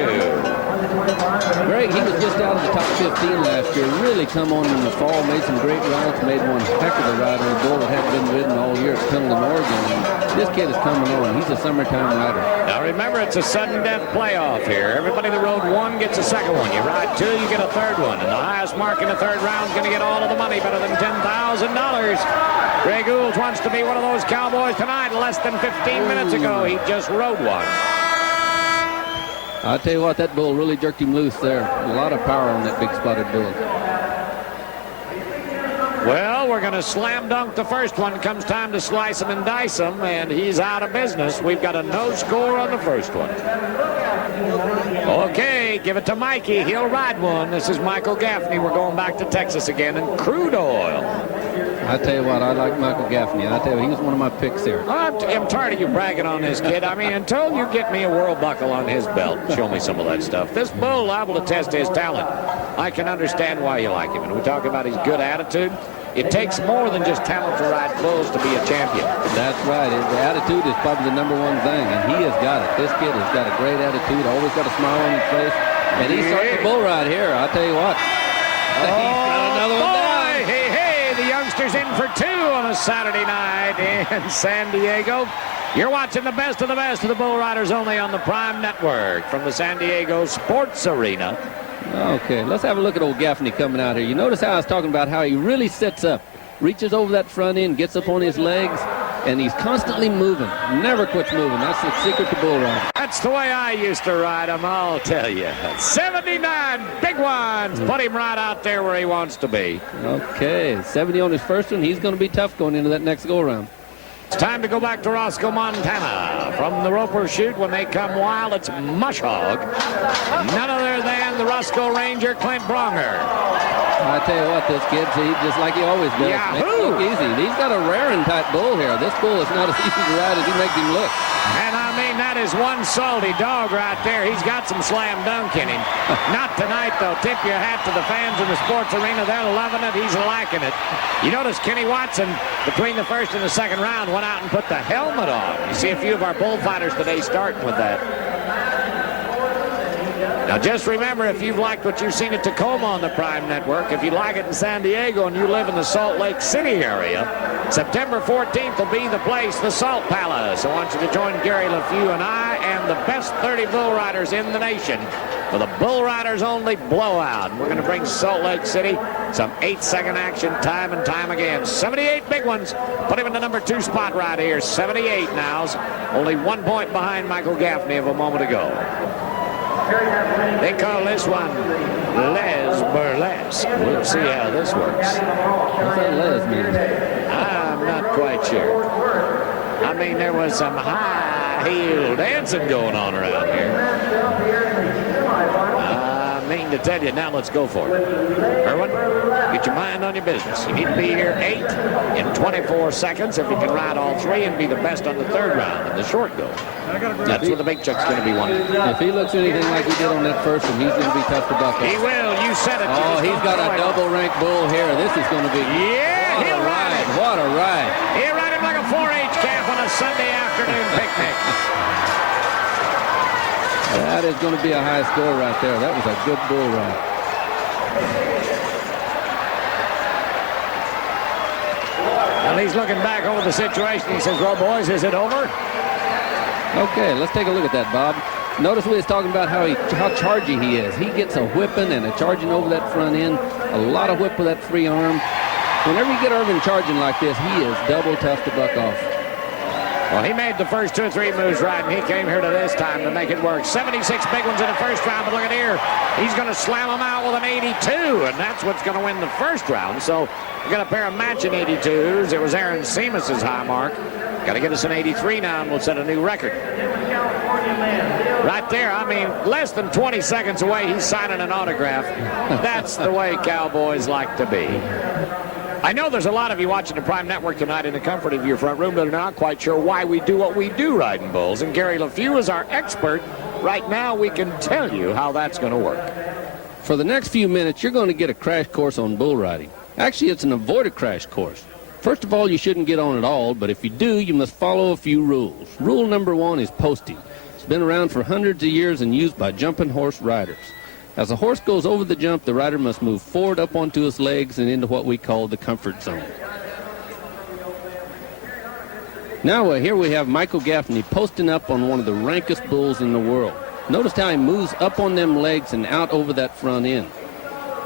Greg, he was just out of the top 15 last year. Really come on in the fall, made some great rides, made one heck of a ride on a bull that hadn't been ridden all year at Pendleton, Oregon. And this kid is coming on. He's a summertime rider. Now remember, it's a sudden death playoff here. Everybody that rode one gets a second one. You ride two, you get a third one. And the highest mark in the third round is going to get all of the money, better than $10,000. Greg Gould wants to be one of those cowboys tonight. Less than 15 minutes ago, he just rode one. I'll tell you what, that bull really jerked him loose there. A lot of power on that big spotted bull. Well, we're going to slam dunk the first one. Comes time to slice him and dice him, and he's out of business. We've got a no score on the first one. Okay, give it to Mikey. He'll ride one. This is Michael Gaffney. We're going back to Texas again, and crude oil. I tell you what, I like Michael Gaffney. I tell you, he was one of my picks here. I'm tired of you bragging on this kid. I mean, until you get me a world buckle on his belt, show me some of that stuff. This bull liable to test his talent. I can understand why you like him. And we talk about his good attitude. It takes more than just talent to ride bulls to be a champion. That's right. His attitude is probably the number one thing, and he has got it. This kid has got a great attitude, always got a smile on his face, and he's starting the bull ride here. I'll tell you what. He's got another one down. Hey, the youngster's in for two on a Saturday night in San Diego. You're watching the best of the bull riders only on the Prime Network from the San Diego Sports Arena. Okay, let's have a look at old Gaffney coming out here. You notice how I was talking about how he really sets up, reaches over that front end, gets up on his legs, and he's constantly moving, never quits moving. That's the secret to bull riding. That's the way I used to ride him, I'll tell you. 79 big ones. Put him right out there where he wants to be. Okay, 70 on his first one. He's going to be tough going into that next go-around. It's time to go back to Roscoe, Montana. From the Roper Chute, when they come wild, it's Mush Hog. None other than the Roscoe Ranger, Clint Bronger. I tell you what, this kid, he's just like he always does. Makes it look easy. He's got a raring type bull here. This bull is not as easy to ride as he makes him look. And I mean, that is one salty dog right there. He's got some slam dunk in him. Not tonight, though. Tip your hat to the fans in the sports arena. They're loving it. He's liking it. You notice Kenny Watson, between the first and the second round, went out and put the helmet on. You see a few of our bullfighters today starting with that. Now, just remember, if you've liked what you've seen at Tacoma on the Prime Network, if you like it in San Diego and you live in the Salt Lake City area, September 14th will be the place, the Salt Palace. I want you to join Gary LeFew and I and the best 30 bull riders in the nation for the Bull Riders only blowout. We're going to bring Salt Lake City some 8-second action time and time again. 78 big ones. Put him in the number 2 spot right here. 78 now. Only 1 point behind Michael Gaffney of a moment ago. They call this one Les Burlesque. We'll see how this works. What's that Les mean? I'm not quite sure. I mean, there was some high heel dancing going on around here. I mean to tell you, now let's go for it. Erwin, get your mind on your business. You need to be here 8 in 24 seconds if you can ride all 3 and be the best on the 3rd round in the short go. That's what the big chuck's going to be wanting. If he looks anything like he did on that first one, he's going to be tough to buck up. He will. You said it. Oh, he's got a double-rank bull here. This is going to be... Yeah, he'll ride it. What a ride. He'll ride him like a 4-H calf on a Sunday afternoon picnic. That is going to be a high score right there. That was a good bull ride. Well, he's looking back over the situation. He says, well, boys, is it over? Okay, let's take a look at that, Bob. Notice we was talking about how chargy he is. He gets a whipping and a charging over that front end. A lot of whip with that free arm. Whenever you get Irvin charging like this, he is double tough to buck off. Well, he made the first 2 or 3 moves right, and he came here to this time to make it work. 76 big ones in the first round, but look at here. He's going to slam them out with an 82, and that's what's going to win the first round. So we got a pair of matching 82s. It was Aaron Seamus's high mark. Got to get us an 83 now, and we'll set a new record. Right there, I mean, less than 20 seconds away, he's signing an autograph. That's the way cowboys like to be. I know there's a lot of you watching the Prime Network tonight in the comfort of your front room that are not quite sure why we do what we do riding bulls. And Gary LeFew is our expert. Right now, we can tell you how that's going to work. For the next few minutes, you're going to get a crash course on bull riding. Actually, it's an avoided crash course. First of all, you shouldn't get on at all, but if you do, you must follow a few rules. Rule number 1 is posting. It's been around for hundreds of years and used by jumping horse riders. As the horse goes over the jump, the rider must move forward up onto his legs and into what we call the comfort zone. Now here we have Michael Gaffney posting up on one of the rankest bulls in the world. Notice how he moves up on them legs and out over that front end.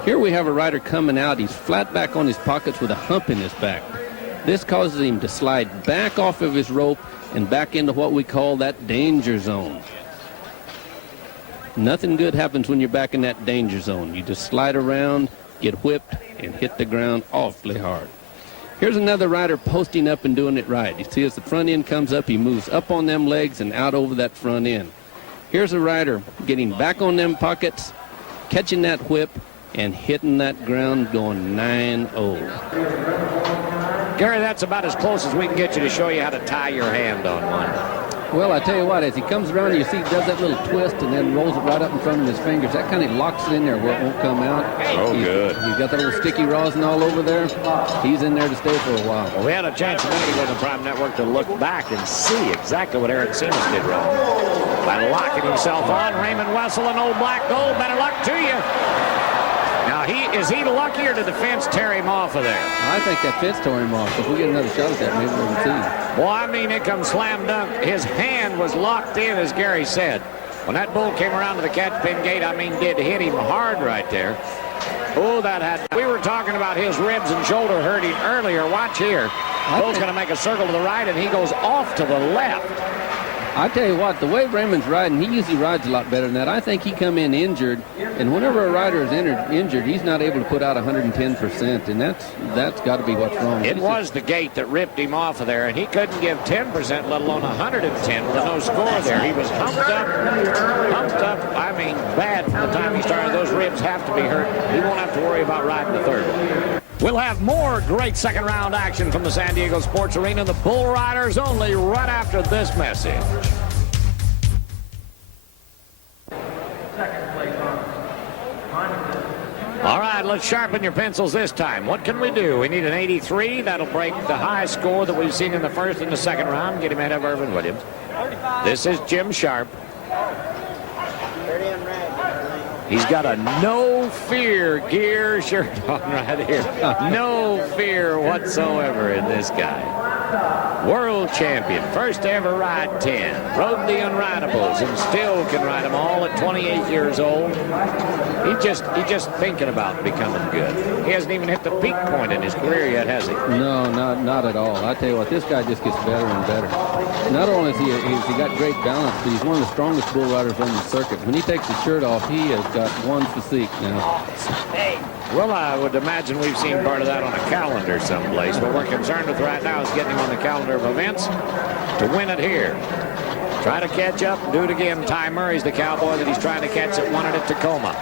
Here we have a rider coming out. He's flat back on his pockets with a hump in his back. This causes him to slide back off of his rope and back into what we call that danger zone. Nothing good happens when you're back in that danger zone. You just slide around, get whipped, and hit the ground awfully hard. Here's another rider posting up and doing it right. You see as the front end comes up, he moves up on them legs and out over that front end. Here's a rider getting back on them pockets, catching that whip, and hitting that ground going 9-0. Gary, that's about as close as we can get you to show you how to tie your hand on one. Well, I tell you what, as he comes around, you see he does that little twist and then rolls it right up in front of his fingers. That kind of locks it in there where it won't come out. Good. He's got that little sticky rosin all over there. He's in there to stay for a while. Well, we had a chance a minute ago on the Prime Network to look back and see exactly what Aaron Seamus did wrong. By locking himself on, Raymond Wessel and Old Black Gold, better luck to you. Now, is he lucky, or did the fence tear him off of there? I think that fence tore him off. If we get another shot at that, maybe we can see him. Well, I mean, it comes slam dunk. His hand was locked in, as Gary said. When that bull came around to the catch pin gate, I mean, did hit him hard right there. Oh, that had... We were talking about his ribs and shoulder hurting earlier. Watch here. Bull's going to make a circle to the right, and he goes off to the left. I tell you what, the way Raymond's riding, he usually rides a lot better than that. I think he come in injured, and whenever a rider is injured, he's not able to put out 110%, and that's got to be what's wrong. It was the gate that ripped him off of there, and he couldn't give 10%, let alone 110 with no score there. He was humped up, I mean, bad from the time he started. Those ribs have to be hurt. He won't have to worry about riding the third one. We'll have more great second round action from the San Diego Sports Arena. The Bull Riders only right after this message. All right, let's sharpen your pencils this time. What can we do? We need an 83. That'll break the high score that we've seen in the first and the second round. Get him ahead of Irvin Williams. This is Jim Sharp. He's got a no fear gear shirt on right here. No fear whatsoever. whatsoever in this guy. World champion, first to ever ride 10, rode the unridables and still can ride them all at 28 years old. He's just thinking about becoming good. He hasn't even hit the peak point in his career yet, has he? No, not at all. I tell you what, this guy just gets better and better. Not only has he got great balance, but he's one of the strongest bull riders on the circuit. When he takes his shirt off, he has got one physique now. Well, I would imagine we've seen part of that on a calendar someplace. What we're concerned with right now is getting him on the calendar of events to win it here. Try to catch up and do it again. Ty Murray's the cowboy that he's trying to catch that won it at Tacoma.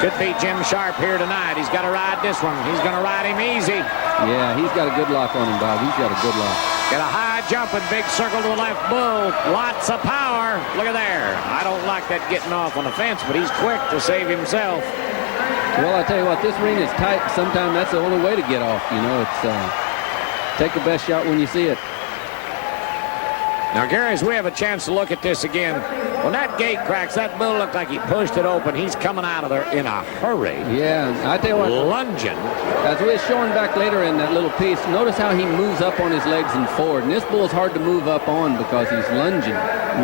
Could be Jim Sharp here tonight. He's got to ride this one. He's going to ride him easy. Yeah, he's got a good lock on him, Bob. He's got a good lock. Got a high jump and big circle to the left bull. Lots of power. Look at there. I don't like that getting off on the fence, but he's quick to save himself. Well, I tell you what, this ring is tight. Sometimes that's the only way to get off. You know, it's take the best shot when you see it. Now, Gary, as we have a chance to look at this again, when that gate cracks, that bull looked like he pushed it open. He's coming out of there in a hurry. Yeah, I tell you what, lunging. As we were showing back later in that little piece, notice how he moves up on his legs and forward. And this bull's hard to move up on because he's lunging,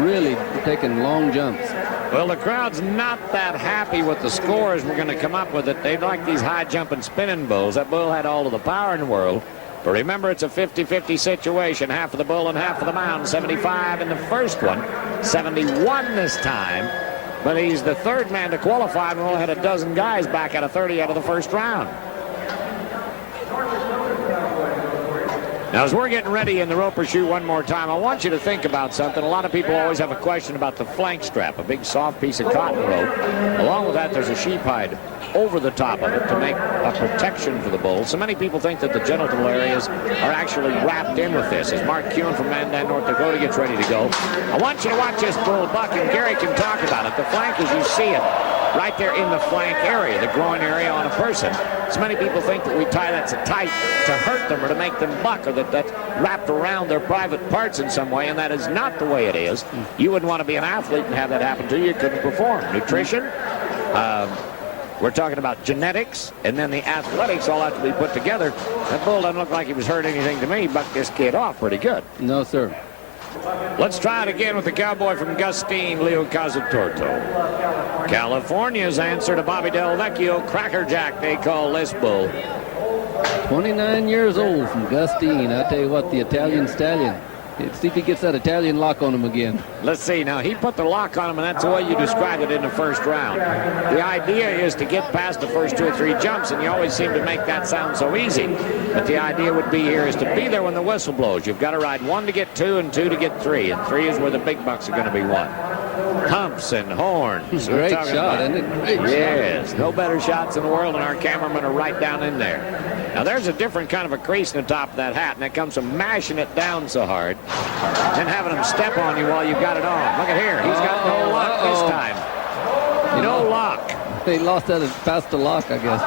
really taking long jumps. Well, the crowd's not that happy with the scores we're going to come up with it. They like these high-jumping spinning bulls. That bull had all of the power in the world. But remember, it's a 50-50 situation. Half of the bull and half of the mound. 75 in the first one. 71 this time. But he's the third man to qualify, and we only had a dozen guys back out of 30 out of the first round. Now, as we're getting ready in the roper shoe one more time, I want you to think about something. A lot of people always have a question about the flank strap, a big soft piece of cotton rope. Along with that, there's a sheep hide over the top of it to make a protection for the bull. So many people think that the genital areas are actually wrapped in with this. As Mark Kuhn from Mandan, North Dakota gets ready to go, I want you to watch this bull buck, and Gary can talk about it. The flank, as you see it, right there in the flank area, the groin area on a person. So many people think that we tie that so tight to hurt them or to make them buck, or that that's wrapped around their private parts in some way, and that is not the way it is. You wouldn't want to be an athlete and have that happen to you. You couldn't perform. Nutrition, we're talking about genetics, and then the athletics all have to be put together. That bull doesn't look like he was hurt anything to me. Bucked this kid off pretty good. No, sir. Let's try it again with the cowboy from Gustine, Leo Casatorto. California's answer to Bobby Del Vecchio, Cracker Jack, they call this bull. 29 years old from Gustine. I tell you what, the Italian stallion. Let's see if he gets that Italian lock on him again. Let's see. Now, he put the lock on him, and that's the way you described it in the first round. The idea is to get past the first 2 or 3 jumps, and you always seem to make that sound so easy. But the idea would be here is to be there when the whistle blows. You've got to ride 1 to get 2 and 2 to get 3, and 3 is where the big bucks are going to be won. Humps and horns. Great shot, isn't it? Great yes, no better shots in the world, and our cameramen are right down in there. Now, there's a different kind of a crease in the top of that hat, and that comes from mashing it down so hard and having them step on you while you've got it on. Look at here. He's got no lock this time. No lock. He lost that past the lock, I guess.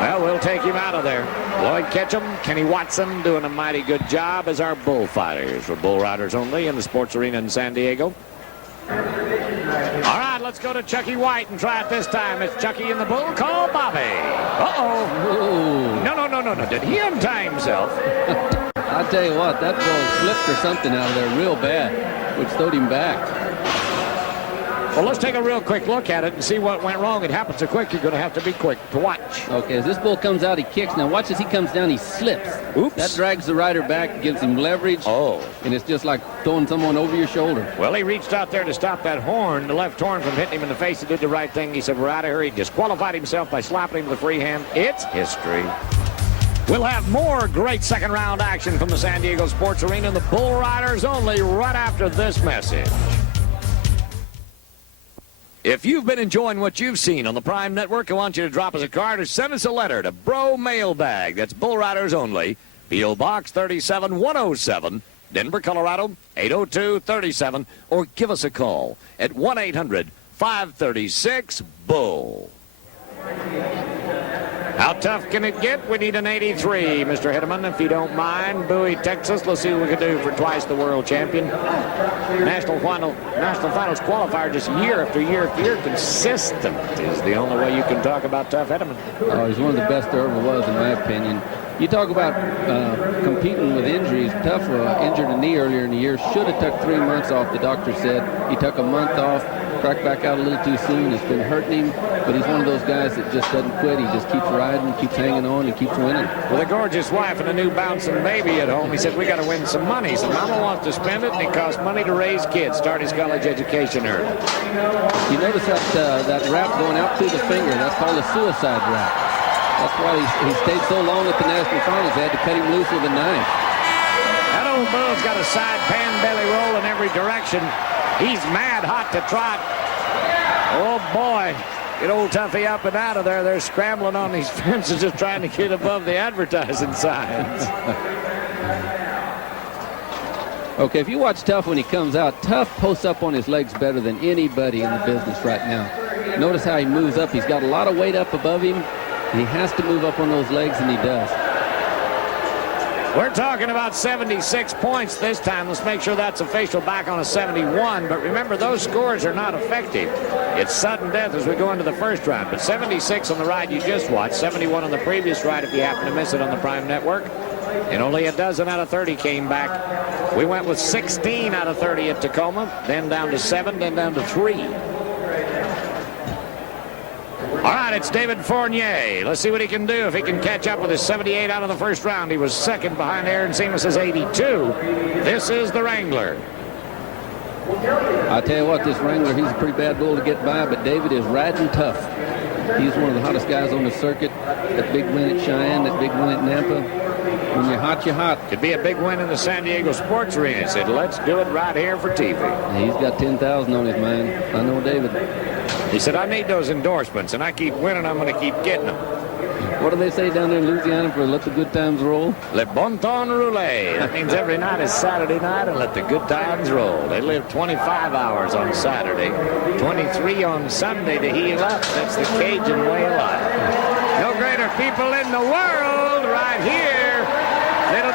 Well, we'll take him out of there. Lloyd Ketchum, Kenny Watson doing a mighty good job as our bullfighters for Bull Riders Only in the sports arena in San Diego. All right, let's go to Chucky White and try it this time. It's Chucky in the bull. Call Bobby. Uh-oh. No. Did he untie himself? I tell you what, that ball slipped or something out of there real bad, which throwed him back. Well, let's take a real quick look at it and see what went wrong. It happened so quick, you're going to have to be quick to watch. Okay, as this bull comes out, he kicks. Now watch as he comes down, he slips. Oops. That drags the rider back, gives him leverage. Oh. And it's just like throwing someone over your shoulder. Well, he reached out there to stop that horn, the left horn, from hitting him in the face. He did the right thing. He said, we're out of here. He disqualified himself by slapping him with a free hand. It's history. We'll have more great second round action from the San Diego Sports Arena and the Bull Riders Only right after this message. If you've been enjoying what you've seen on the Prime Network, I want you to drop us a card or send us a letter to Bro Mailbag. That's Bull Riders Only, P.O. Box 37107, Denver, Colorado 80237, or give us a call at 1-800-536-BULL. How tough can it get? We need an 83, Mr. Hideman, if you don't mind. Bowie, Texas. Let's see what we can do for twice the world champion. National Finals qualifier just year after year after year. Consistent is the only way you can talk about Tough Hideman. Oh, he's one of the best there ever was, in my opinion. You talk about competing with injuries. Tough injured a knee earlier in the year. Should have took 3 months off, the doctor said. He took a month off, cracked back out a little too soon. It's been hurting him, but he's one of those guys that just doesn't quit. He just keeps riding, keeps hanging on, and keeps winning. With a gorgeous wife and a new bouncing baby at home, he said, we got to win some money. So Mama wants to spend it, and it costs money to raise kids. Start his college education early. You notice that wrap going out through the finger. That's called a suicide wrap. That's why he stayed so long at the National Finals. They had to cut him loose with a knife. That old bull's got a side pan belly roll in every direction. He's mad hot to trot. Oh, boy. Get old Tuffy up and out of there. They're scrambling on these fences just trying to get above the advertising signs. Okay, if you watch Tough when he comes out, Tough posts up on his legs better than anybody in the business right now. Notice how he moves up. He's got a lot of weight up above him. He has to move up on those legs, and he does. We're talking about 76 points this time. Let's make sure that's official back on a 71. But remember, those scores are not effective. It's sudden death as we go into the first round. But 76 on the ride you just watched, 71 on the previous ride if you happen to miss it on the Prime Network. And only a dozen out of 30 came back. We went with 16 out of 30 at Tacoma, then down to 7, then down to 3. All right, it's David Fournier. Let's see what he can do if he can catch up with his 78 out of the first round. He was second behind Aaron Seamus's 82. This is the Wrangler. I tell you what, this Wrangler, he's a pretty bad bull to get by, but David is riding tough. He's one of the hottest guys on the circuit. That big win at Cheyenne, that big win at Nampa. When you're hot, you're hot. Could be a big win in the San Diego Sports Arena. He said, let's do it right here for TV. He's got 10,000 on his mind. I know David. He said, I need those endorsements, and I keep winning. I'm going to keep getting them. What do they say down there in Louisiana for let the good times roll? Le bon temps rouler. That means every night is Saturday night and let the good times roll. They live 25 hours on Saturday, 23 on Sunday to heal up. That's the Cajun way of life. No greater people in the world right here. Little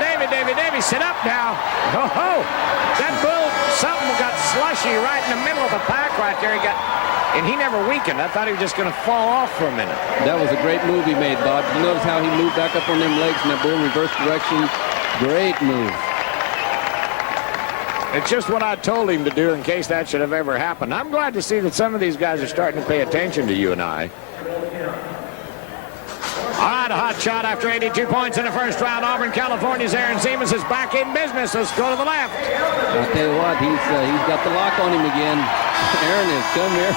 Davy, sit up now. Ho. That bull, something got slushy right in the middle of the pack right there. And he never weakened. I thought he was just going to fall off for a minute. That was a great move he made, Bob. You notice how he moved back up on them legs and that bull in reverse direction? Great move. It's just what I told him to do in case that should have ever happened. I'm glad to see that some of these guys are starting to pay attention to you and I. All right, a hot shot after 82 points in the first round. Auburn, California's Aaron Seamus is back in business. Let's go to the left. I'll tell you what, he's got the lock on him again. Aaron has come here.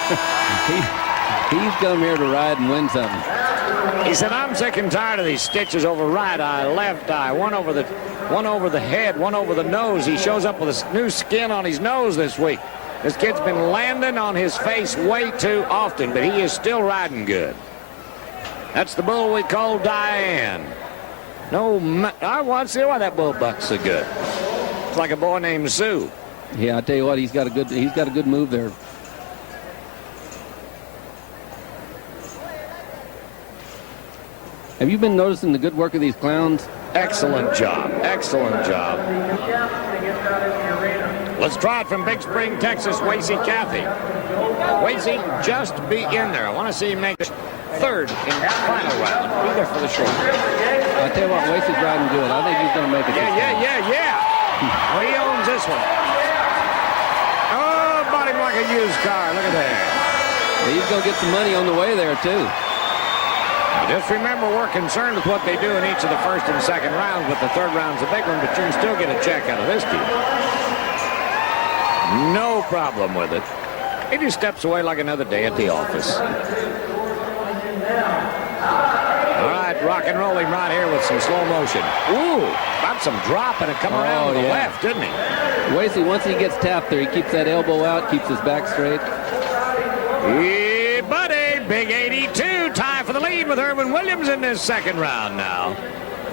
He's come here to ride and win something. He said, I'm sick and tired of these stitches over right eye, left eye, one over the head, one over the nose. He shows up with a new skin on his nose this week. This kid's been landing on his face way too often, but he is still riding good. That's the bull we call Diane. I want to see why that bull bucks so good. It's like a boy named Sue. Yeah, I tell you what, he's got a good move there. Have you been noticing the good work of these clowns? Excellent job. Excellent job. Let's try it from Big Spring, Texas, Wasey Cathy. Wasey, just be in there. I want to see him make third in the final round. Be there for the short. I tell you what, Wasey's riding good. I think he's going to make it. Yeah. Well, he owns this one. Oh, bought him like a used car. Look at that. Yeah, he's going to get some money on the way there, too. Just remember, we're concerned with what they do in each of the first and second rounds, but the third round's a big one, but you can still get a check out of this kid. No problem with it. He just steps away like another day at the office. All right, rock and rolling right here with some slow motion. Ooh, got some drop and it come around to the left, didn't he? Wasey, once he gets tapped there, he keeps that elbow out, keeps his back straight. Yeah, buddy, big 82, tie for the lead with Irwin Williams in this second round now.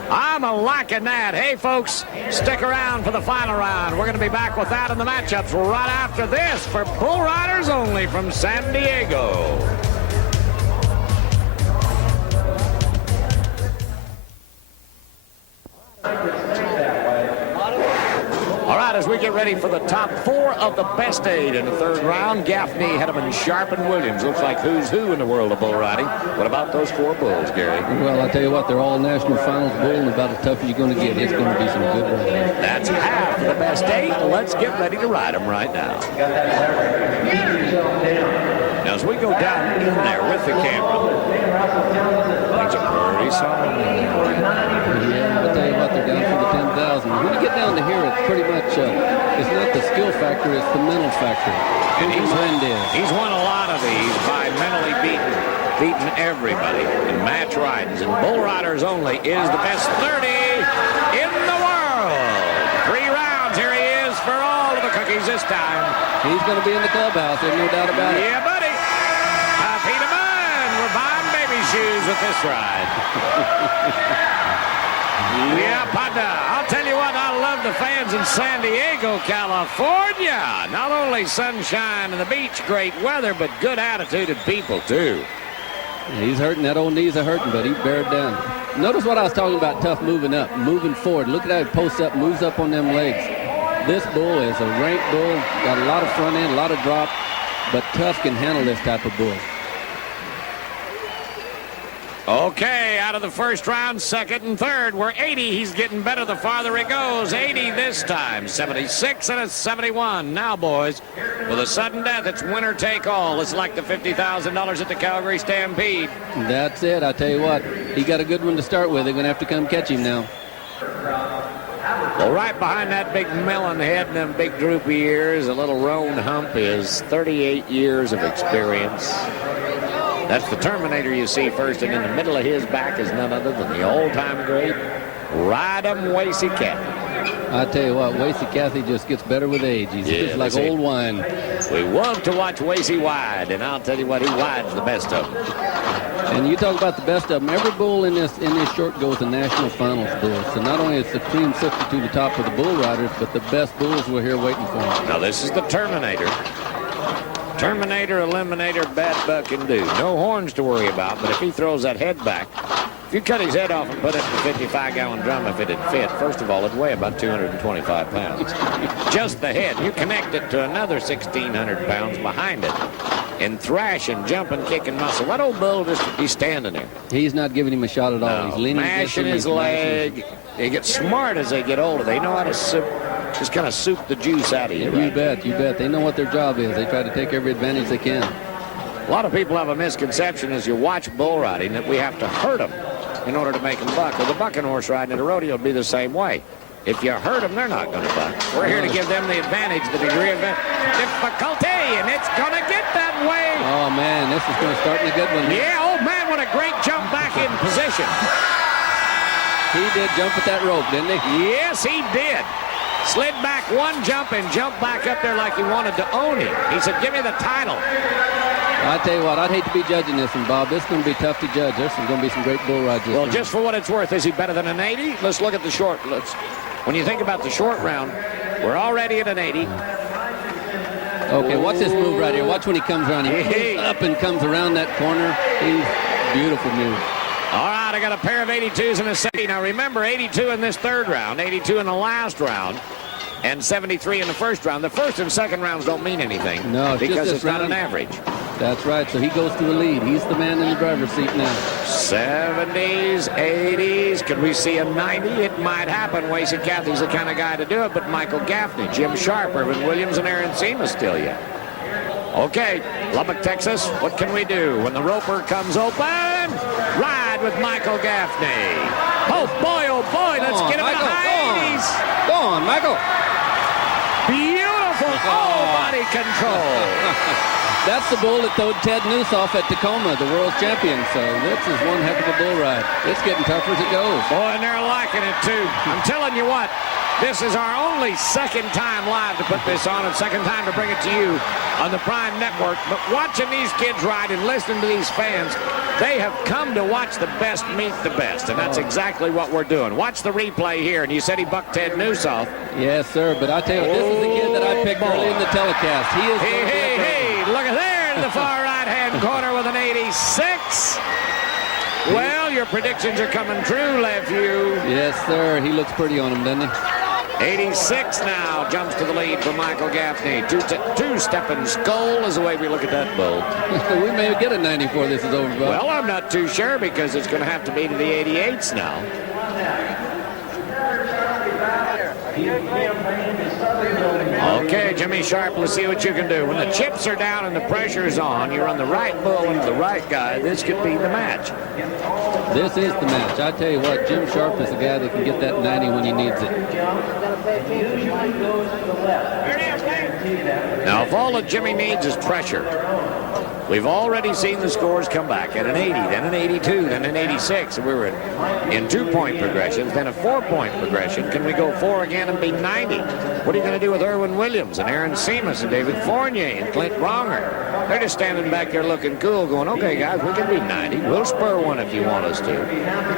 I'm a-liking that. Hey, folks, stick around for the final round. We're going to be back with that in the matchups right after this for Bull Riders Only from San Diego. as we get ready for the top 4 of the best 8 in the 3rd round. Gaffney, Hedeman, Sharp, and Williams. Looks like who's who in the world of bull riding. What about those 4 bulls, Gary? Well, I'll tell you what, they're all national finals bull, and about as tough as you're going to get. It's going to be some good riding. That's half of the best 8. Let's get ready to ride them right now. Now, as we go down in there with the camera, things are pretty solid. Yeah, I'll tell you what, they're down for the 10,000. When you get down to here, it's pretty much, it's not the skill factor, it's the mental factor. And he's won a lot of these by mentally beating everybody in match ridings. And bull riders only is the best 30 in the world. 3 rounds. Here he is for all of the cookies this time. He's going to be in the clubhouse, there's no doubt about it. Yeah, buddy. Hedeman, we're buying baby shoes with this ride. Yeah, partner. I'll tell you what, I love the fans in San Diego, California. Not only sunshine and the beach, great weather, but good attitude people, too. He's hurting. That old knees are hurting, but he bared down. Notice what I was talking about, Tough moving up, moving forward. Look at how he posts up, moves up on them legs. This bull is a ranked bull, got a lot of front end, a lot of drop, but Tough can handle this type of bull. Okay, out of the 1st round, 2nd and 3rd. We're 80. He's getting better the farther he goes. 80 this time. 76 and a 71. Now, boys, with a sudden death, it's winner take all. It's like the $50,000 at the Calgary Stampede. That's it. I tell you what, he got a good one to start with. They're going to have to come catch him now. Well, right behind that big melon head and them big droopy ears, a little roan hump is 38 years of experience. That's the Terminator you see first, and in the middle of his back is none other than the all-time great Ride 'em Wasey Cathy. I tell you what, Wasey Cathy just gets better with age. He's just like old wine. We love to watch Wasey wide, and I'll tell you what, he rides the best of them. And you talk about the best of them. Every bull in this short goes to national finals bull. So not only is the cream sifted to the top of the bull riders, but the best bulls were here waiting for him. Now this is the Terminator. Terminator, Eliminator, Bad Buck, and Do. No horns to worry about, but if he throws that head back, if you cut his head off and put it in a 55-gallon drum, if it'd fit, first of all, it'd weigh about 225 pounds. Just the head. You connect it to another 1,600 pounds behind it and thrash and jump and kick and muscle. That old bull just, he's standing there. He's not giving him a shot at all. No, He's leaning mashing his leg. They get smart as they get older. They know how to just kind of soup the juice out of you. You bet, you bet. They know what their job is. They try to take every advantage they can. A lot of people have a misconception as you watch bull riding that we have to hurt them in order to make them buck. Well, the bucking horse riding at a rodeo will be the same way. If you hurt them, they're not going to buck. We're here to give them the advantage, the degree of difficulty, and it's going to get that way. Oh, man, this is going to start in a good one. Yeah, old man, what a great jump back in position. He did jump at that rope, didn't he? Yes, he did. Slid back one jump and jumped back up there like he wanted to own him. He said, give me the title. I tell you what, I'd hate to be judging this one, Bob. This is going to be tough to judge. There's going to be some great bull rides. Well, just for what it's worth, is he better than an 80? Let's look at the short. When you think about the short round, we're already at an 80. Okay, watch this move right here. Watch when he comes around. He moves up and comes around that corner. He's beautiful move. All right, I got a pair of 82s and a 70. Now, remember, 82 in this 3rd round, 82 in the last round, and 73 in the 1st round. The 1st and 2nd rounds don't mean anything. No, because it's not an average. That's right, so he goes to the lead. He's the man in the driver's seat now. 70s, 80s. Could we see a 90? It might happen. Wasey Cathy's the kind of guy to do it, but Michael Gaffney, Jim Sharp, Irvin Williams, and Aaron Seema still yet. Okay, Lubbock, Texas, what can we do? When the roper comes open, ride with Michael Gaffney. Oh, boy, let's get him in the high 80s. Go on, Michael. Beautiful body control. That's the bull that throwed Ted Newsoff at Tacoma, the world champion. So this is one heck of a bull ride. It's getting tougher as it goes. Boy, and they're liking it, too. I'm telling you what, this is our only 2nd time live to put this on and 2nd time to bring it to you on the Prime Network. But watching these kids ride and listening to these fans, they have come to watch the best meet the best, and that's exactly what we're doing. Watch the replay here, and you said he bucked Ted Newsoff. Yes, sir, but I tell you what, this is the kid that I picked early in the telecast. He is Hey, look at there in the far right-hand corner with an 86. Well, your predictions are coming true, nephew. Yes, sir. He looks pretty on him, doesn't he? 86 now jumps to the lead for Michael Gaffney. Two-stepping skull is the way we look at that bull. We may get a 90 before this is over, Bob. Well, I'm not too sure because it's going to have to be to the 88s now. Okay, Jimmy Sharp, let's see what you can do. When the chips are down and the pressure's on, you run the right bull into the right guy. This could be the match. This is the match. I tell you what, Jim Sharp is the guy that can get that 90 when he needs it. Now, if all that Jimmy needs is pressure, we've already seen the scores come back at an 80, then an 82, then an 86. We were in 2-point progressions, then a 4-point progression. Can we go 4 again and be 90? What are you going to do with Irwin Williams and Aaron Seamus and David Fournier and Clint Bronger? They're just standing back there looking cool, going, okay, guys, we can be 90. We'll spur one if you want us to.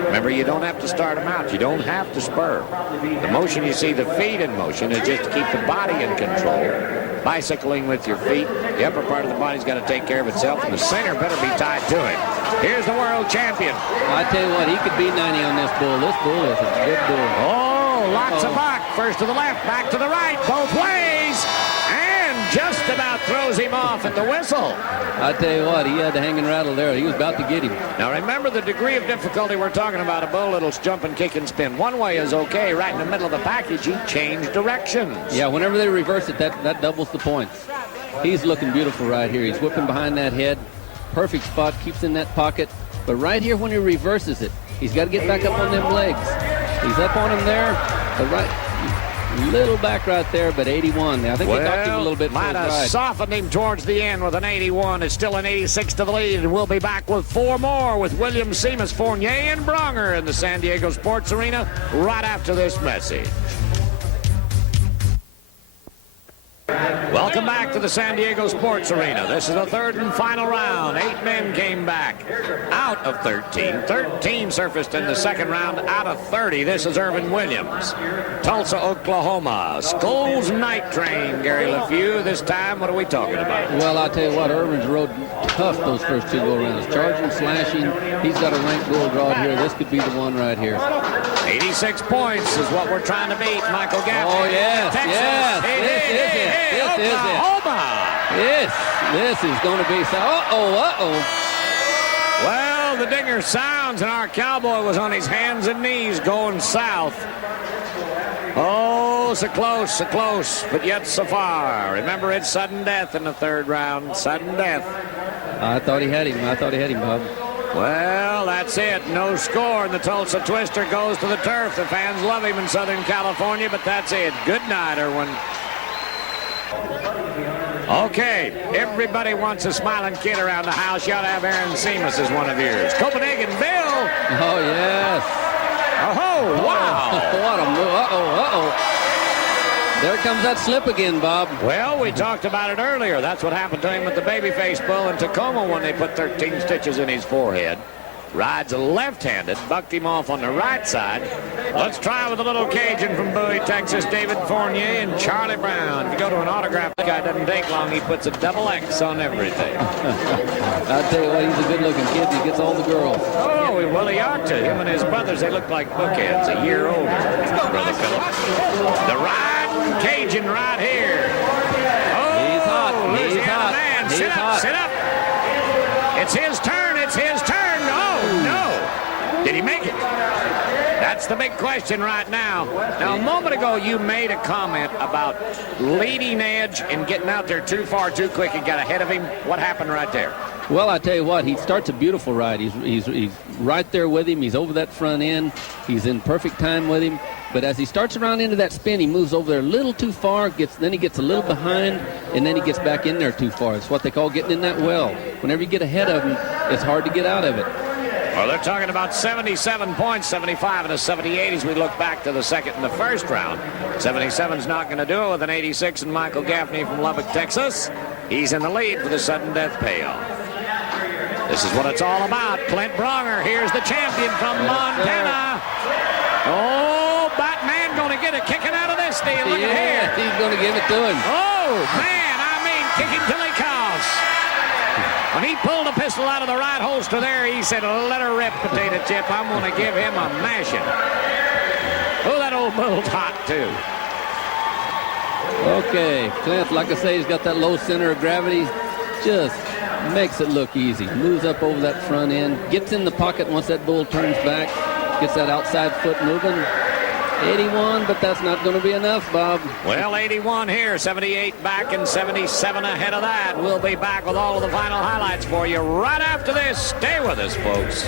Remember, you don't have to start them out. You don't have to spur. The motion you see the feet in motion is just to keep the body in control. Bicycling with your feet. The upper part of the body's got to take care of itself, and the center better be tied to it. Here's the world champion. I tell you what, he could be 90 on this bull. This bull is a good bull. Oh, lots of buck. First to the left, back to the right, both ways. And just about throws him off at the whistle. I tell you what, he had the hanging rattle there. He was about to get him. Now remember the degree of difficulty we're talking about. A bull that'll jump and kick and spin. One way is okay. Right in the middle of the package, he changed directions. Yeah, whenever they reverse it, that doubles the points. He's looking beautiful right here. He's whipping behind that head. Perfect spot, keeps in that pocket. But right here when he reverses it, he's got to get back up on them legs. He's up on him there. The right, little back right there, but 81. I think they knocked him a little bit. Might have softened him towards the end with an 81. It's still an 86 to the lead, and we'll be back with 4 more with William Seamus, Fournier, and Bronger in the San Diego Sports Arena right after this message. Welcome back to the San Diego Sports Arena. This is the third and final round. 8 men came back out of 13. 13 surfaced in the second round out of 30. This is Irvin Williams. Tulsa, Oklahoma. Skulls Night Train, Gary LeFew. This time, what are we talking about? Well, I'll tell you what, Irvin's rode tough those first 2 go-rounds. Charging, slashing. He's got a ranked bull draw here. This could be the one right here. 86 points is what we're trying to beat. Michael Gaffney. Oh, yes, Texas. yes. This is it. This is it. Yes, this is going to be so. Well, the dinger sounds, and our cowboy was on his hands and knees going south. Oh, so close, but yet so far. Remember, it's sudden death in the third round. Sudden death. I thought he had him, Bob. Well, that's it. No score, and the Tulsa Twister goes to the turf. The fans love him in Southern California, but that's it. Good night, Irwin. Okay, everybody wants a smiling kid around the house. You ought to have Aaron Seamus as one of yours. Copenhagen Bill. Oh, yes. Oh, wow. What a move. There comes that slip again, Bob. Well, we talked about it earlier. That's what happened to him at the Babyface Bull in Tacoma when they put 13 stitches in his forehead. Rides a left-handed, bucked him off on the right side. Let's try with a little Cajun from Bowie, Texas, David Fournier and Charlie Brown. If you go to an autograph, the guy doesn't take long. He puts a double X on everything. I'll tell you what, he's a good-looking kid. He gets all the girls. Oh, well, he ought to. Him and his brothers, they look like bookheads, a year older, Brother Philip. The riding Cajun right here. Oh, he's hot. He's hot. Man. He's Sit hot. up, sit up. It's his turn. It's his turn. No. Did he make it? That's the big question right now. Now, a moment ago, you made a comment about leading edge and getting out there too far, too quick, and got ahead of him. What happened right there? Well, I tell you what, he starts a beautiful ride. He's right there with him. He's over that front end. He's in perfect time with him. But as he starts around into that spin, he moves over there a little too far, then he gets a little behind, and then he gets back in there too far. It's what they call getting in that well. Whenever you get ahead of him, it's hard to get out of it. Well, they're talking about 77 points, 75 and a 78 as we look back to the second and the first round. 77's not going to do it with an 86 and Michael Gaffney from Lubbock, Texas. He's in the lead for the sudden death payoff. This is what it's all about. Clint Bronger, here's the champion from Montana. Oh, Batman going to get a kicking out of this deal. Look at here. He's going to give it to him. Oh, man, I mean, kick him till he coughs. When he pulled a pistol out of the right holster there, he said, let her rip, Potato Chip. I'm going to give him a mashing. Oh, that old bull's hot, too. Okay, Clint, like I say, he's got that low center of gravity. Just makes it look easy. Moves up over that front end, gets in the pocket once that bull turns back, gets that outside foot moving. 81, but that's not going to be enough, Bob. Well, 81 here, 78 back, and 77 ahead of that. We'll be back with all of the final highlights for you right after this. Stay with us, folks.